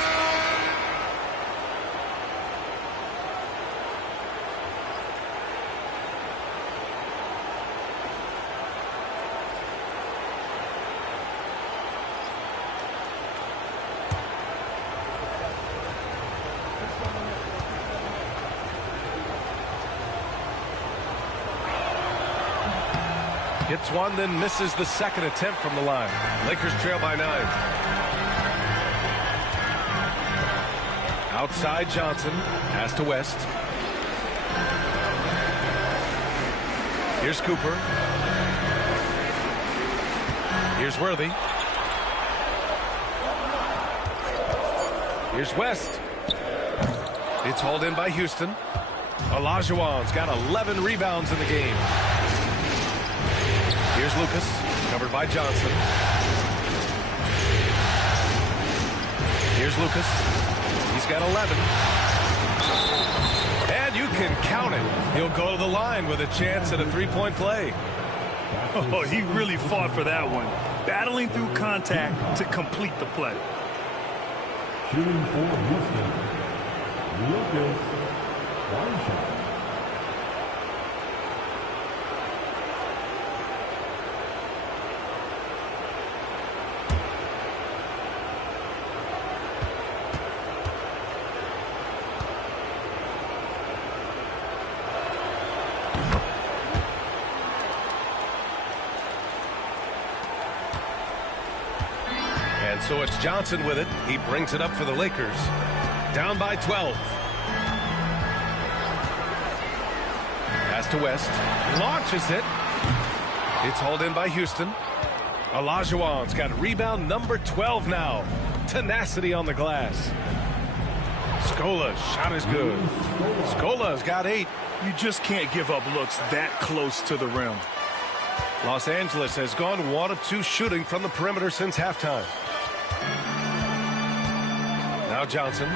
Hits one, then misses the second attempt from the line. Lakers trail by 9. Outside Johnson, pass to West. Here's Cooper. Here's Worthy. Here's West. It's hauled in by Houston. Olajuwon's got 11 rebounds in the game. Here's Lucas, covered by Johnson. Here's Lucas. He's got 11. And you can count it. He'll go to the line with a chance at a three-point play. Oh, he really fought for that one. Battling through contact to complete the play. Shooting for Houston, Lucas, 1 shot. So it's Johnson with it. He brings it up for the Lakers. Down by 12. Pass to West. Launches it. It's hauled in by Houston. Olajuwon's got rebound number 12 now. Tenacity on the glass. Scola's shot is good. Scola's got 8. You just can't give up looks that close to the rim. Los Angeles has gone 1 of 2 shooting from the perimeter since halftime. Now Johnson.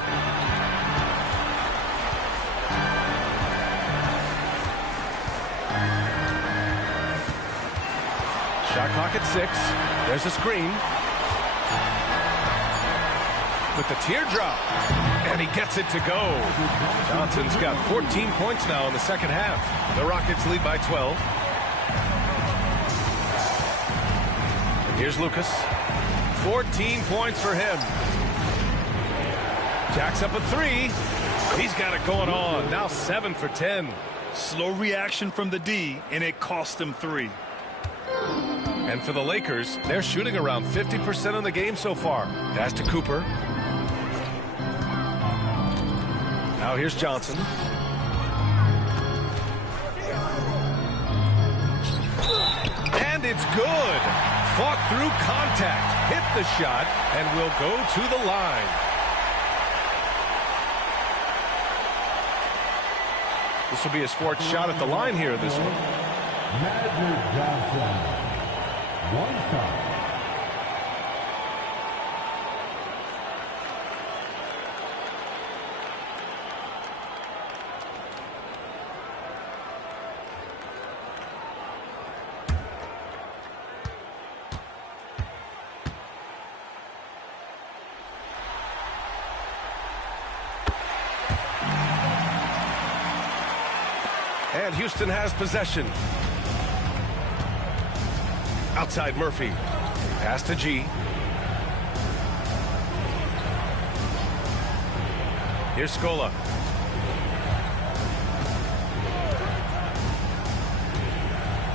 Shot clock at 6. There's a screen. With the teardrop. And he gets it to go. Johnson's got 14 points now in the second half. The Rockets lead by 12. And here's Lucas. 14 points for him. Jacks up a 3. He's got it going on. Now 7 for 10. Slow reaction from the D, and it cost him 3. And for the Lakers, they're shooting around 50% in the game so far. Pass to Cooper. Now here's Johnson. And it's good. Fought through contact, hit the shot, and will go to the line. This will be his 4th shot at the line here, this one. Magic Johnson, 1 shot. And Houston has possession. Outside Murphy. Pass to G. Here's Scola.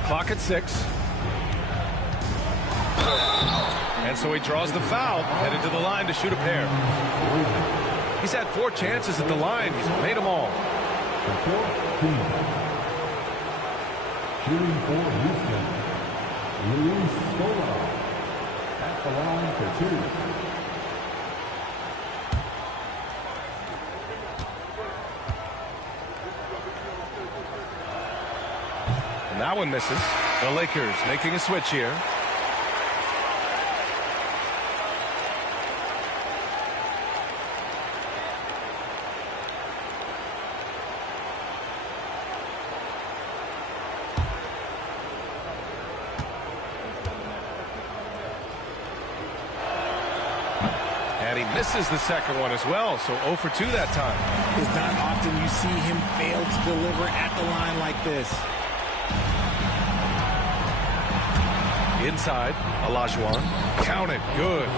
Clock at 6. And so he draws the foul, headed to the line to shoot a pair. He's had 4 chances at the line. He's made them all. Shooting for Houston, Luis Scola at the line for 2. And that one misses. The Lakers making a switch here. And he misses the second one as well, so 0 for 2 that time. It's not often you see him fail to deliver at the line like this. Inside, Olajuwon. Count it, good.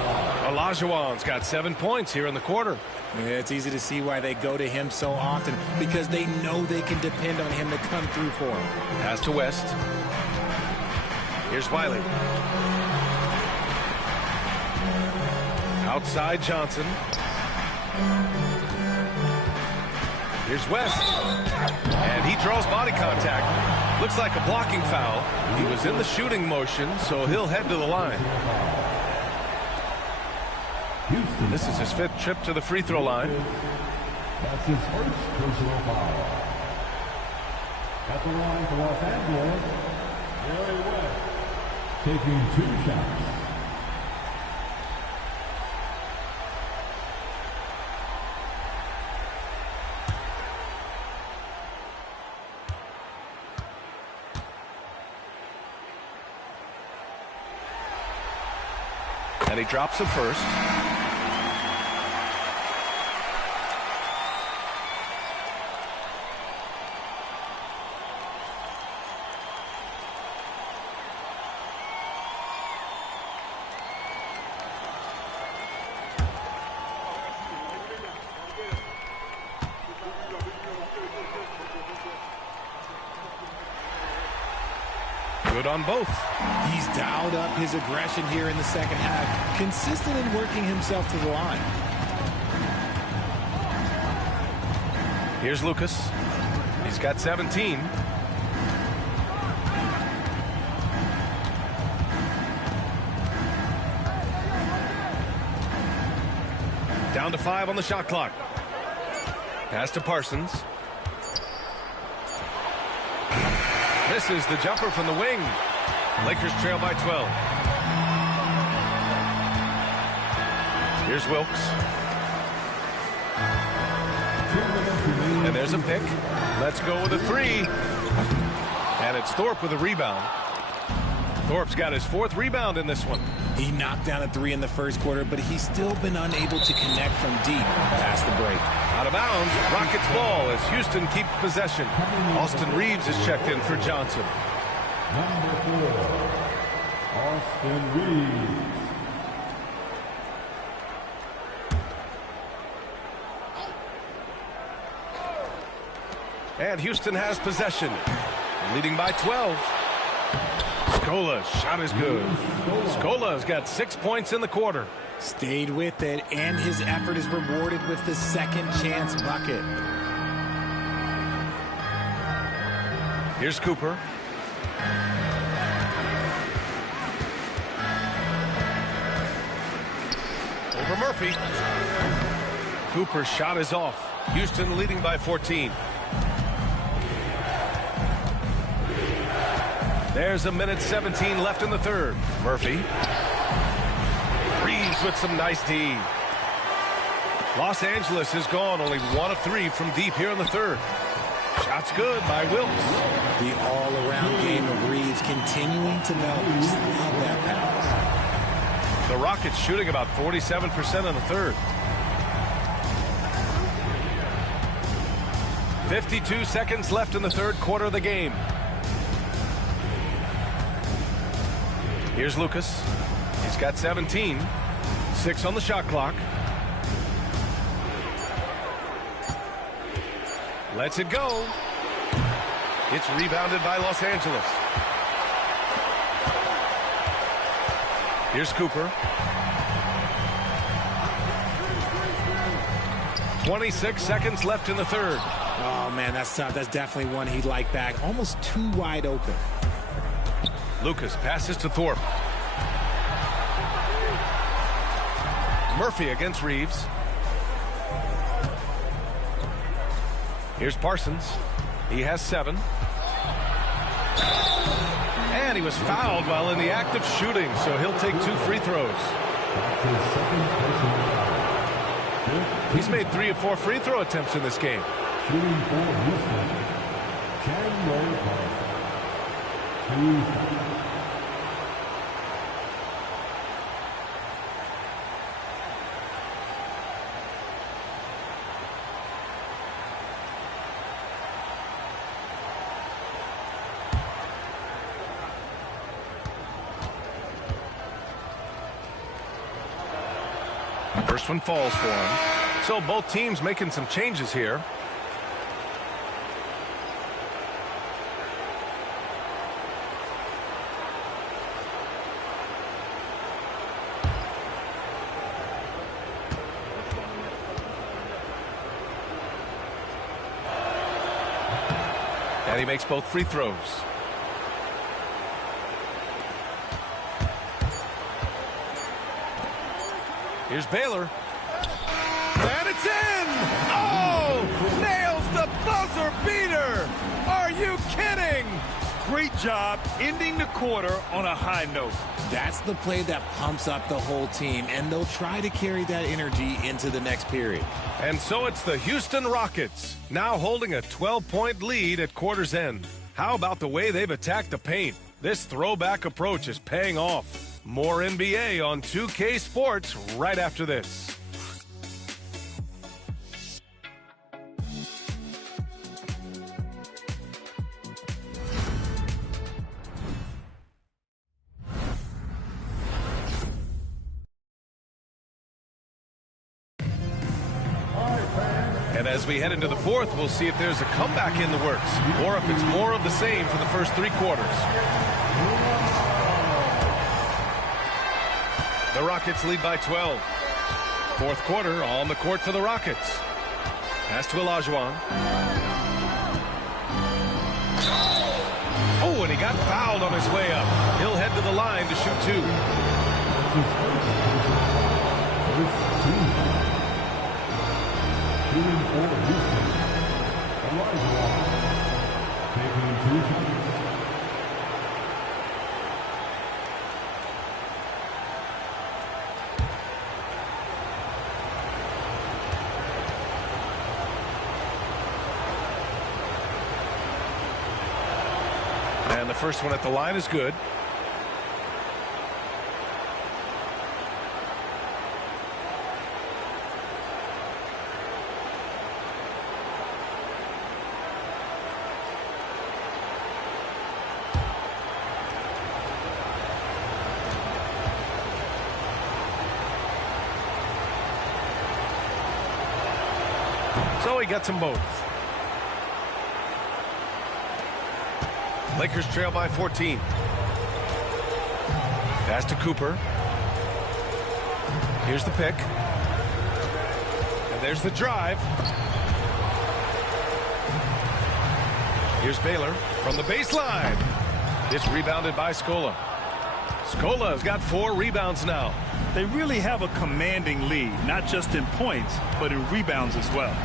Olajuwon's got 7 points here in the quarter. Yeah, it's easy to see why they go to him so often, because they know they can depend on him to come through for them. Pass to West. Here's Wiley. Outside Johnson. Here's West. And he draws body contact. Looks like a blocking foul. He was in the shooting motion, so he'll head to the line. This is his 5th trip to the free throw line. That's his first personal foul. At the line for Los Angeles, Jerry West, taking 2 shots. And he drops it first. Good on both. He's dialed up his aggression here in the second half, consistent in working himself to the line. Here's Lucas. He's got 17. Down to 5 on the shot clock. Pass to Parsons. Misses the jumper from the wing. Lakers trail by 12. Here's Wilkes. And there's a pick. Let's go with a 3. And it's Thorpe with a rebound. Thorpe's got his 4th rebound in this one. He knocked down a 3 in the first quarter, but he's still been unable to connect from deep past the break. Out of bounds, Rockets ball as Houston keeps possession. Austin Reeves is checked in for Johnson. Number 4, Austin Reeves. And Houston has possession, leading by 12. Scola's shot is good. Scola's got 6 points in the quarter. Stayed with it, and his effort is rewarded with the second chance bucket. Here's Cooper. Over Murphy. Cooper's shot is off. Houston leading by 14. There's a minute 17 left in the third. Murphy. Reeves with some nice D. Los Angeles is gone only 1 of 3 from deep here in the third. Shots good by Wilkes. The all-around game of Reeves continuing to melt. Just love that pass. The Rockets shooting about 47% in the third. 52 seconds left in the third quarter of the game. Here's Lucas. He's got 17. 6 on the shot clock. Lets it go. It's rebounded by Los Angeles. Here's Cooper. 26 seconds left in the third. Oh, man, that's tough. That's definitely one he'd like back. Almost too wide open. Lucas passes to Thorpe. Murphy against Reeves. Here's Parsons. He has 7. And he was fouled while in the act of shooting, so he'll take 2 free throws. He's made 3 of 4 free throw attempts in this game. Shooting for Houston, Chandler Parsons. 2 shots. First one falls for him. So both teams making some changes here. And he makes both free throws. Here's Baylor. And it's in! Oh! Nails the buzzer beater! Are you kidding? Great job ending the quarter on a high note. That's the play that pumps up the whole team, and they'll try to carry that energy into the next period. And so it's the Houston Rockets, now holding a 12-point lead at quarter's end. How about the way they've attacked the paint? This throwback approach is paying off. More NBA on 2K Sports right after this. And as we head into the fourth, we'll see if there's a comeback in the works, or if it's more of the same for the first three quarters. The Rockets lead by 12. Fourth quarter on the court for the Rockets. Pass to Olajuwon. Oh, and he got fouled on his way up. He'll head to the line to shoot two. Shooting for Houston, Olajuwon, taking 2 shots. And the first one at the line is good. So he gets them both. Lakers trail by 14. Pass to Cooper. Here's the pick. And there's the drive. Here's Baylor from the baseline. It's rebounded by Scola. Scola's got 4 rebounds now. They really have a commanding lead, not just in points, but in rebounds as well.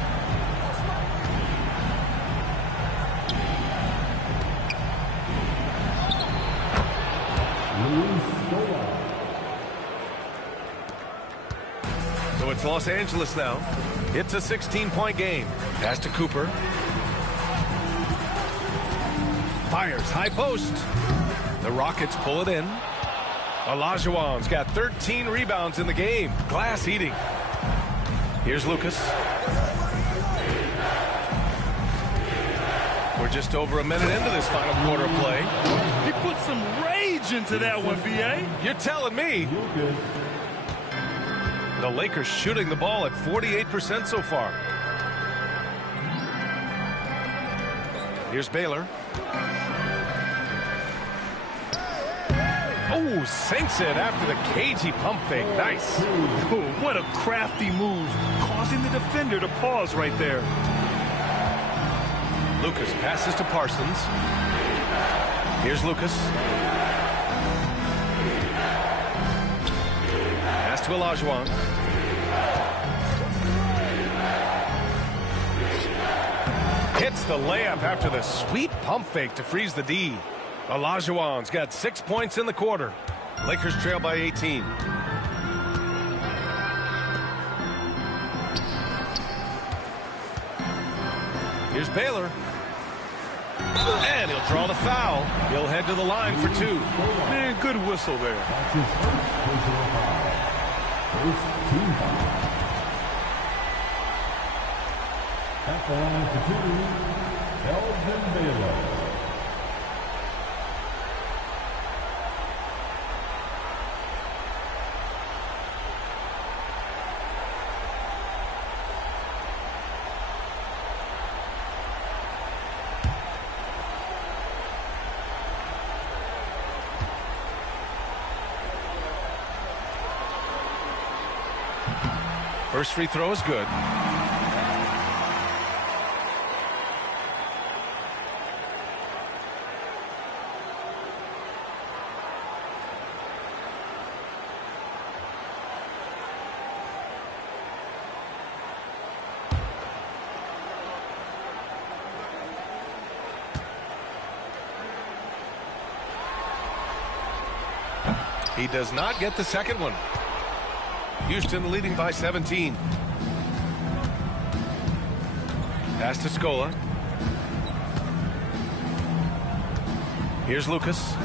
So it's Los Angeles now. It's a 16-point game. Pass to Cooper. Fires high post. The Rockets pull it in. Olajuwon's got 13 rebounds in the game. Glass eating. Here's Lucas. We're just over a minute into this final quarter of play. He put some rage into that one, B.A. You're telling me. The Lakers shooting the ball at 48% so far. Here's Baylor. Oh, sinks it after the cagey pump fake. Nice. Oh, what a crafty move, causing the defender to pause right there. Lucas passes to Parsons. Here's Lucas. Pass to Olajuwon. Hits the layup after the sweet pump fake to freeze the D. Olajuwon's got 6 points in the quarter. Lakers trail by 18. Here's Baylor. And he'll draw the foul. He'll head to the line for 2. Man, good whistle there. That's his first personal foul. First team foul. At the line for 2, Elgin Baylor. First free throw is good. He does not get the second one. Houston leading by 17. Pass to Scola. Here's Lucas.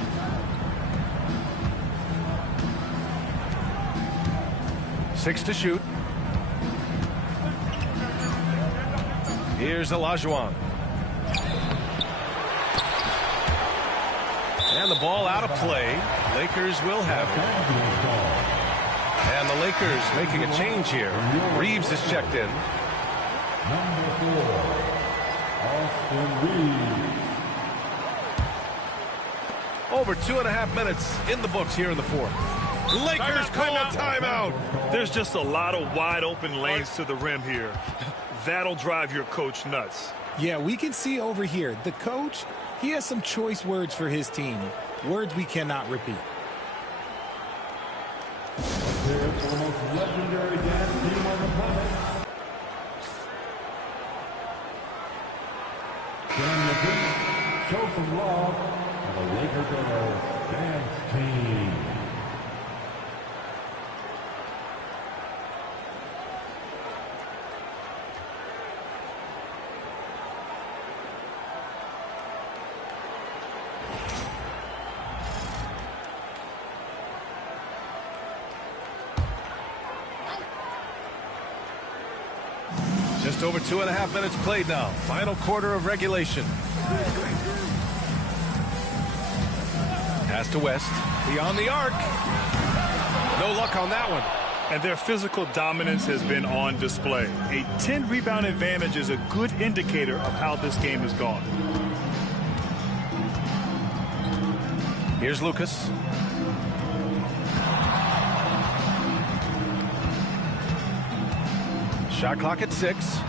Six to shoot. Here's Olajuwon. And the ball out of play. Lakers will have it. And the Lakers making a change here. Reeves is checked in. Number 4, Austin Reeves. Over 2.5 minutes in the books here in the fourth. Lakers call a timeout. There's just a lot of wide open lanes to the rim here. That'll drive your coach nuts. Yeah, we can see over here, the coach, he has some choice words for his team. Words we cannot repeat. Here for the most legendary dance team on the planet. Can you beat, show some love, and the Laker Girls dance team. Just over 2.5 minutes played now. Final quarter of regulation. Pass to West. Beyond the arc. No luck on that one. And their physical dominance has been on display. A 10-rebound advantage is a good indicator of how this game has gone. Here's Lucas. Shot clock at 6.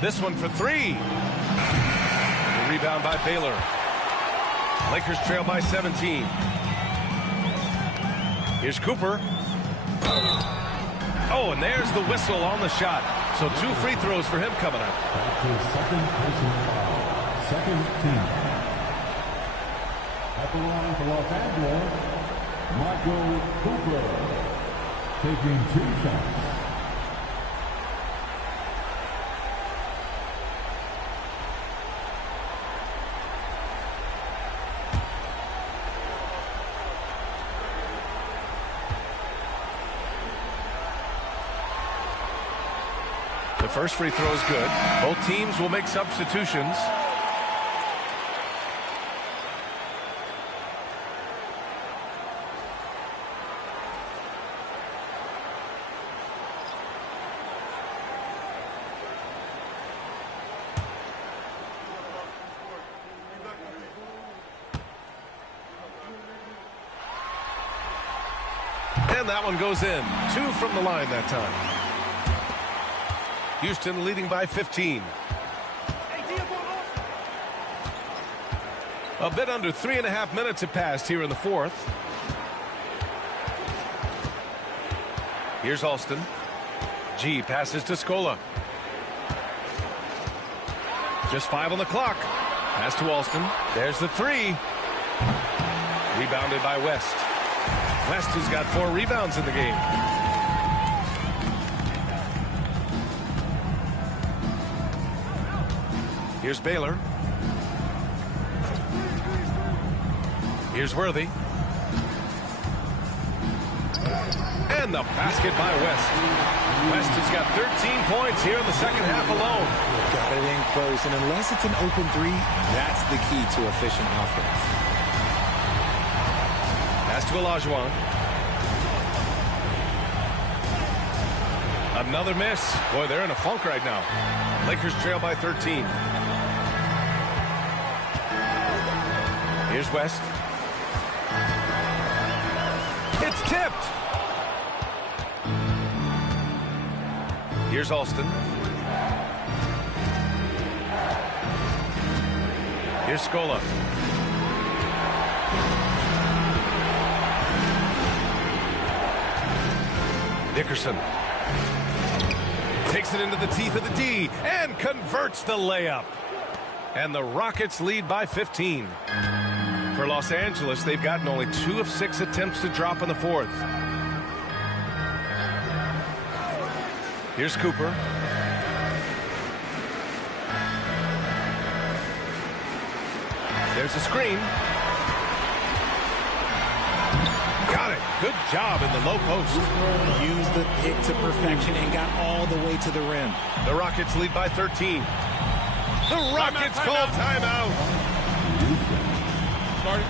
This one for 3. The rebound by Baylor. Lakers trail by 17. Here's Cooper. Oh, and there's the whistle on the shot. So 2 free throws for him coming up. That's his second personal foul. Second team. At the line for Los Angeles, Michael Cooper. Taking 2 shots. The first free throw is good. Both teams will make substitutions. And that one goes in. 2 from the line that time. Houston leading by 15. A bit under 3.5 minutes have passed here in the fourth. Here's Alston. G passes to Scola. Just 5 on the clock. Pass to Alston. There's the 3. Rebounded by West. West has got 4 rebounds in the game. Here's Baylor. Here's Worthy. And the basket by West. West has got 13 points here in the second half alone. Got it in close, and unless it's an open 3, that's the key to efficient offense. Pass to Olajuwon. Another miss. Boy, they're in a funk right now. Lakers trail by 13. Here's West. It's It's tipped. Here's Alston. Here's Scola. Dickerson takes it into the teeth of the D and converts the layup. And the Rockets lead by 15. For Los Angeles, they've gotten only 2 of 6 attempts to drop in the fourth. Here's Cooper. There's a screen. Got it. Good job in the low post. Used the pick to perfection and got all the way to the rim. The Rockets lead by 13. The Rockets call timeout. Starting.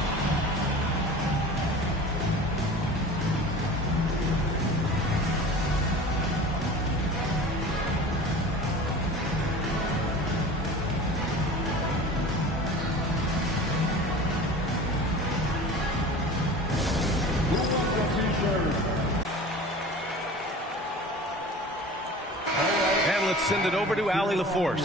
Send it over to Allie LaForce.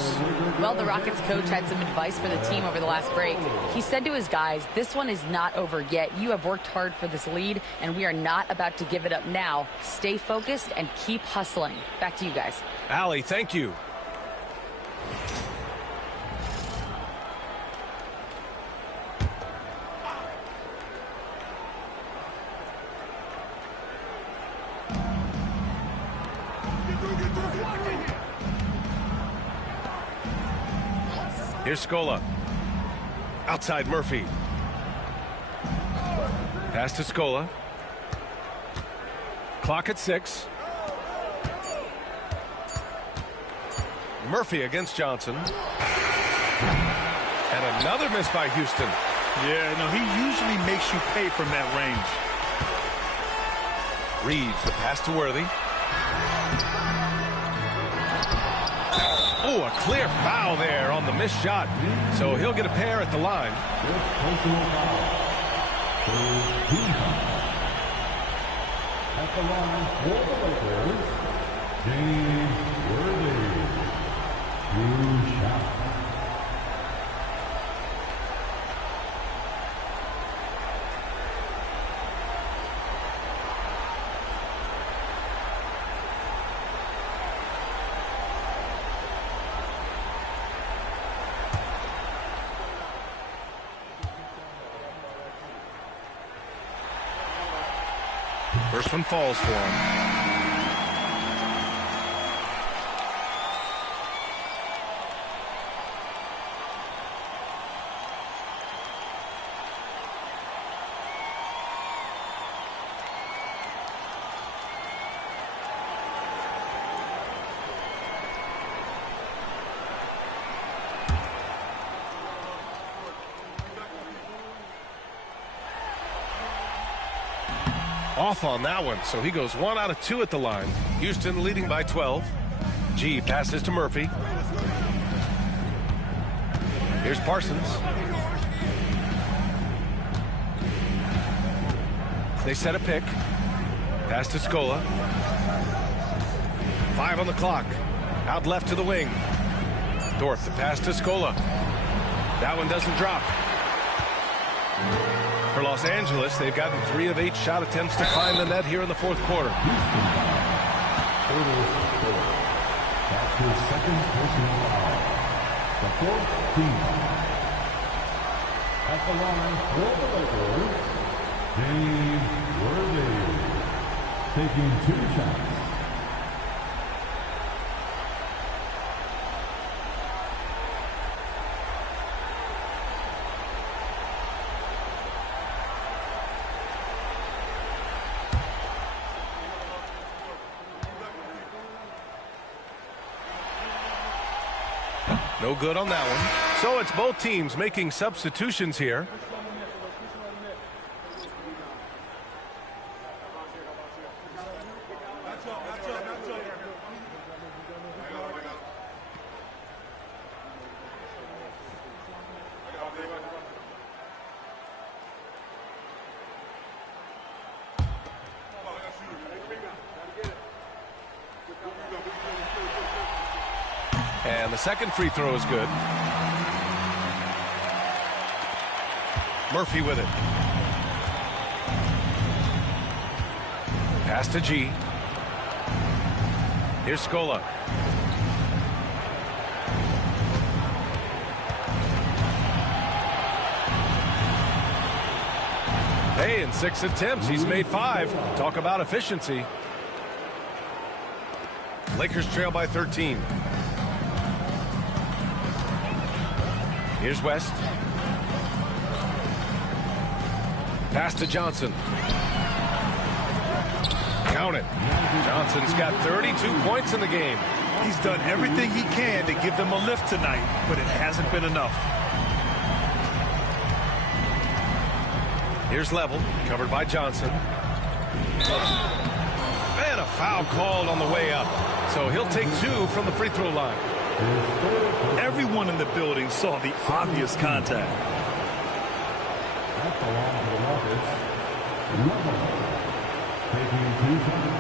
Well, the Rockets coach had some advice for the team over the last break. He said to his guys, this one is not over yet. You have worked hard for this lead, and we are not about to give it up now. Stay focused and keep hustling. Back to you guys. Allie, thank you. Here's Scola. Outside Murphy. Pass to Scola. Clock at 6. Murphy against Johnson. And another miss by Houston. Yeah, no, he usually makes you pay from that range. Reeves, the pass to Worthy. Oh, a clear foul there on the missed shot. So he'll get a pair at the line. At the line for the Lakers, James Worthy. 2 shots. First one falls for him. Off on that one, so he goes 1 out of 2 at the line. Houston leading by 12. G passes to Murphy. Here's Parsons. They set a pick. Pass to Scola. 5 on the clock. Out left to the wing. Dort, the pass to Scola. That one doesn't drop. For Los Angeles, they've gotten 3 of 8 shot attempts to find the net here in the fourth quarter. That's his second personal foul. The 4th team. At the line for the Lakers, James Worthy. Taking 2 shots. No good on that one. So it's both teams making substitutions here. And the second free throw is good. Murphy with it. Pass to G. Here's Scola. Hey, in 6 attempts, he's made 5. Talk about efficiency. Lakers trail by 13. Here's West. Pass to Johnson. Count it. Johnson's got 32 points in the game. He's done everything he can to give them a lift tonight, but it hasn't been enough. Here's Level, covered by Johnson. And a foul called on the way up. So he'll take 2 from the free throw line. Everyone in the building saw the obvious contact. That's the line for the Rockets. Taking 2 shots.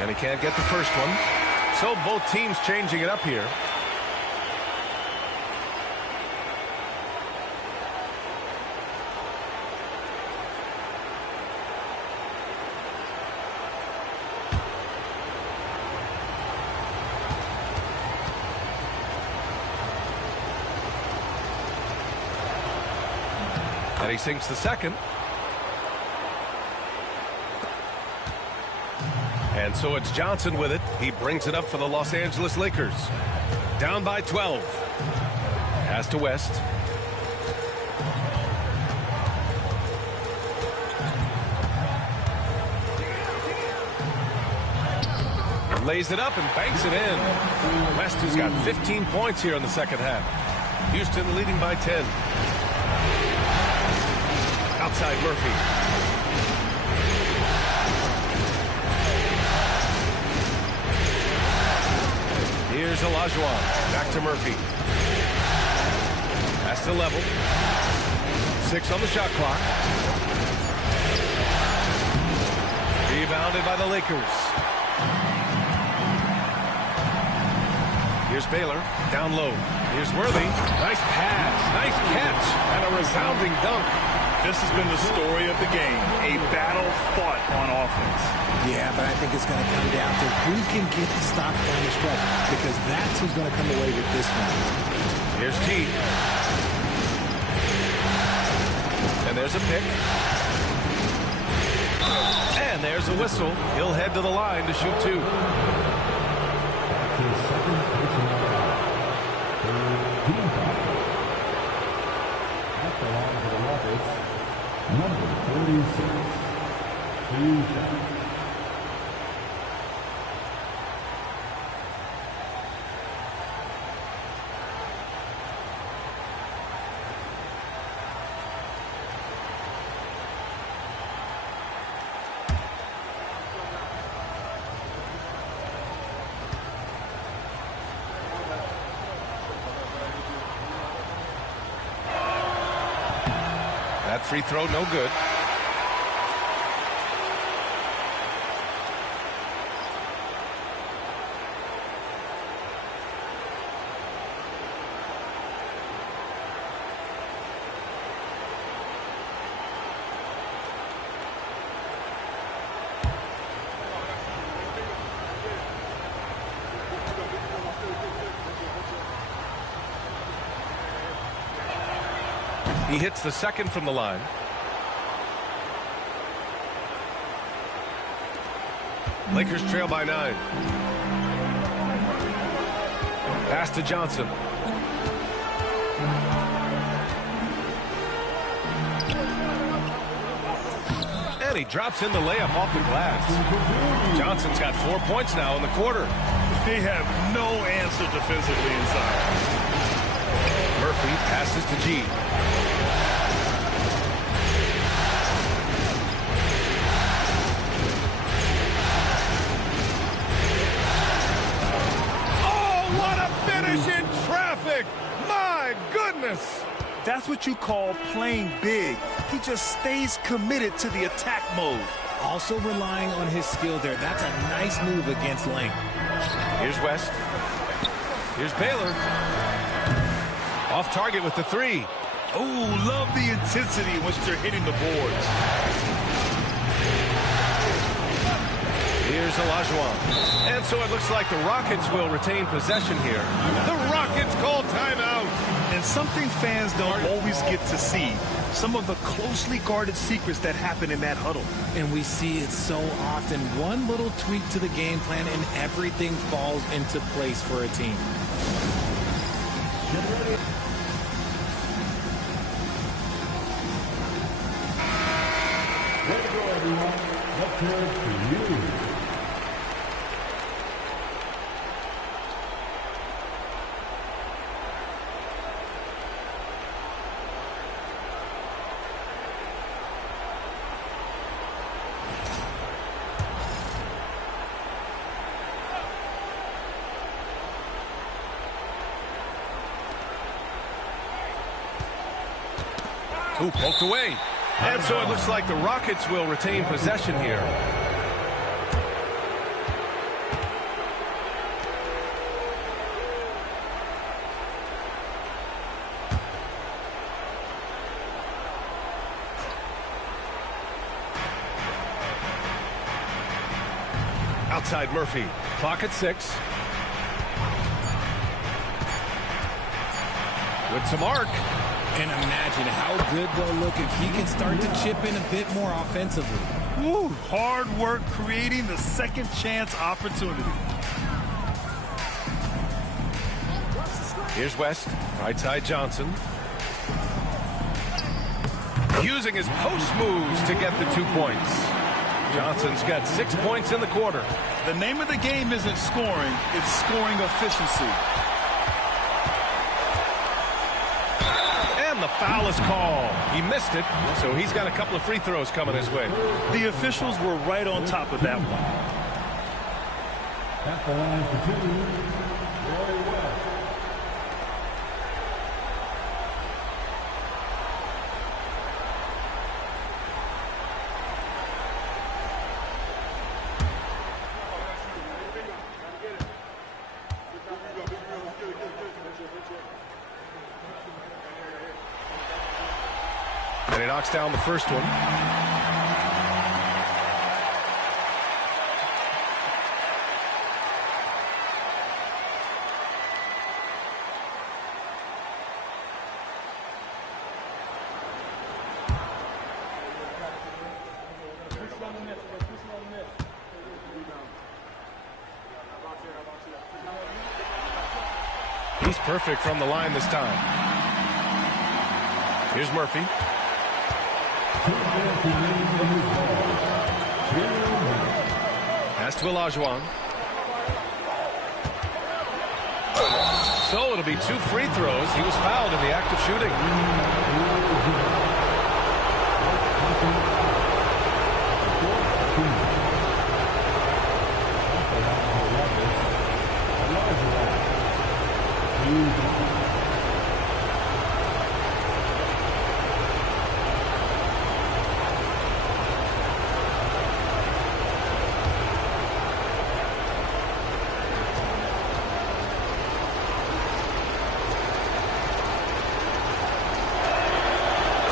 And he can't get the first one. So both teams changing it up here. And he sinks the second. And so it's Johnson with it. He brings it up for the Los Angeles Lakers. Down by 12. Pass to West. Lays it up and banks it in. West has got 15 points here in the second half. Houston leading by 10. Outside Murphy. Here's Olajuwon. Back to Murphy. Pass to Level. 6 on the shot clock. Rebounded by the Lakers. Here's Baylor. Down low. Here's Worthy. Nice pass. Nice catch. And a resounding dunk. This has been the story of the game. A battle fought on offense. Yeah, but I think it's going to come down to who can get the stops down the stretch, because that's who's going to come away with this one. Here's G. And there's a pick. And there's a whistle. He'll head to the line to shoot 2. That's his second personal foul. Team foul. At the line for the Rockets, number 46. 2 shots. That free throw, no good. He hits the second from the line. Lakers trail by 9. Pass to Johnson. And he drops in the layup off the glass. Johnson's got 4 points now in the quarter. They have no answer defensively inside. Murphy passes to G. That's what you call playing big. He just stays committed to the attack mode. Also relying on his skill there. That's a nice move against length. Here's West. Here's Baylor. Off target with the three. Oh, love the intensity in which they're hitting the boards. Here's Olajuwon. And so it looks like the Rockets will retain possession here. The Rockets call timeout. And something fans don't always get to see. Some of the closely guarded secrets that happen in that huddle. And we see it so often. One little tweak to the game plan and everything falls into place for a team. Way to go, everyone. Let's hear it for you. Ooh, poked away. And so it looks like the Rockets will retain possession here. Outside Murphy. Clock at 6. With some arc. And imagine how good they'll look if he can start to chip in a bit more offensively. Woo, hard work creating the second chance opportunity. Here's West. Right side Johnson. Using his post moves to get the 2 points. Johnson's got 6 points in the quarter. The name of the game isn't scoring, it's scoring efficiency. The foul is called. He missed it, so he's got a couple of free throws coming his way. The officials were right on top of that one. At the line for 2, Roy West. And he knocks down the first one. He's perfect from the line this time. Here's Murphy. Pass to Olajuwon. So it'll be 2 free throws. He was fouled in the act of shooting.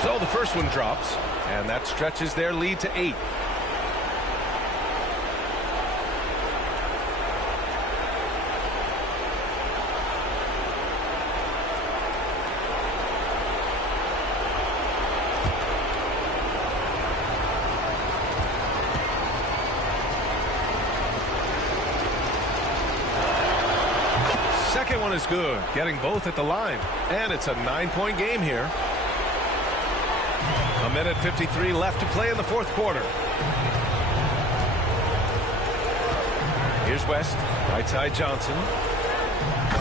So the first one drops, and that stretches their lead to 8. Second one is good, getting both at the line. And it's a 9-point game here. A minute 53 left to play in the fourth quarter. Here's West, right side Johnson.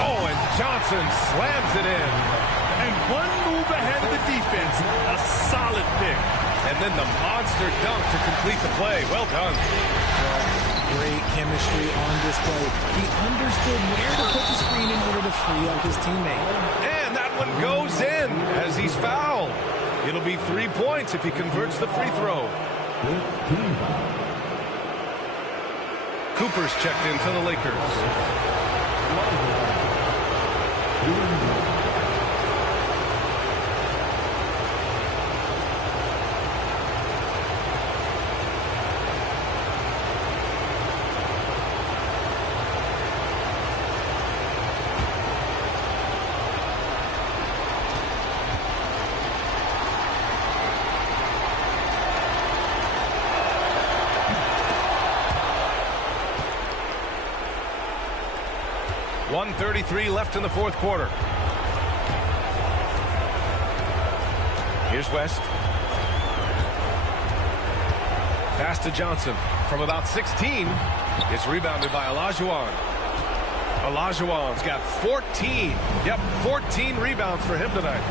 Oh, and Johnson slams it in. And one move ahead of the defense, a solid pick. And then the monster dunk to complete the play. Well done. Great chemistry on display. He understood where to put the screen in order to free up his teammate. And that that one goes in as he's fouled. It'll be 3 points if he converts the free throw. Cooper's checked in for the Lakers. .133 left in the fourth quarter. Here's West. Pass to Johnson from about 16. It's rebounded by Olajuwon. Olajuwon's got 14. Yep, 14 rebounds for him tonight.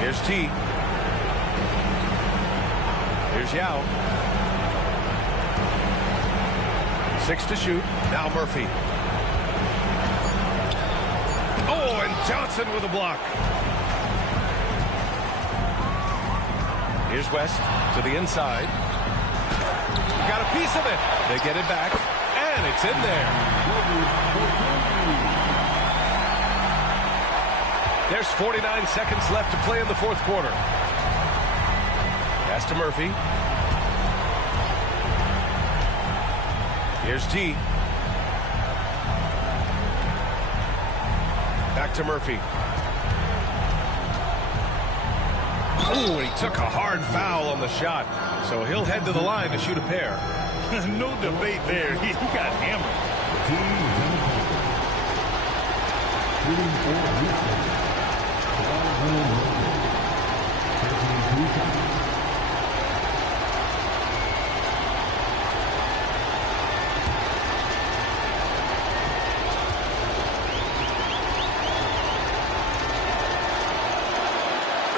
Here's T. Here's Yao. 6 to shoot. Now Murphy. Oh, and Johnson with a block. Here's West to the inside. Got a piece of it. They get it back, and it's in there. There's 49 seconds left to play in the fourth quarter. Pass to Murphy. Here's T. Back to Murphy. Oh, he took a hard foul on the shot. So he'll head to the line to shoot a pair. No debate there. He got hammered.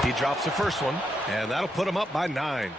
He drops the first one, and that'll put him up by 9.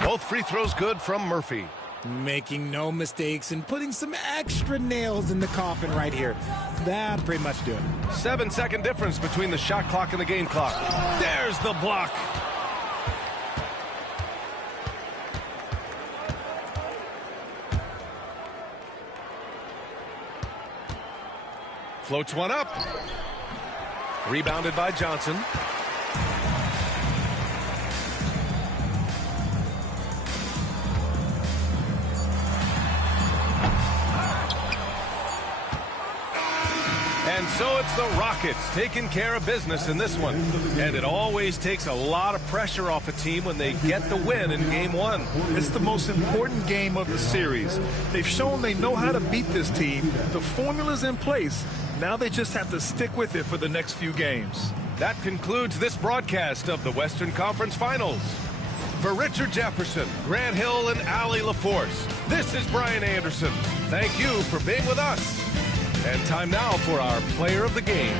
Both free throws good from Murphy. Making no mistakes and putting some extra nails in the coffin right here. That'll pretty much do it. 7-second difference between the shot clock and the game clock. There's the block. Floats one up. Rebounded by Johnson. And so it's the Rockets taking care of business in this one. And it always takes a lot of pressure off a team when they get the win in game one. It's the most important game of the series. They've shown they know how to beat this team. The formula's in place. Now they just have to stick with it for the next few games. That concludes this broadcast of the Western Conference Finals. For Richard Jefferson, Grant Hill, and Allie LaForce, this is Brian Anderson. Thank you for being with us. And time now for our player of the game.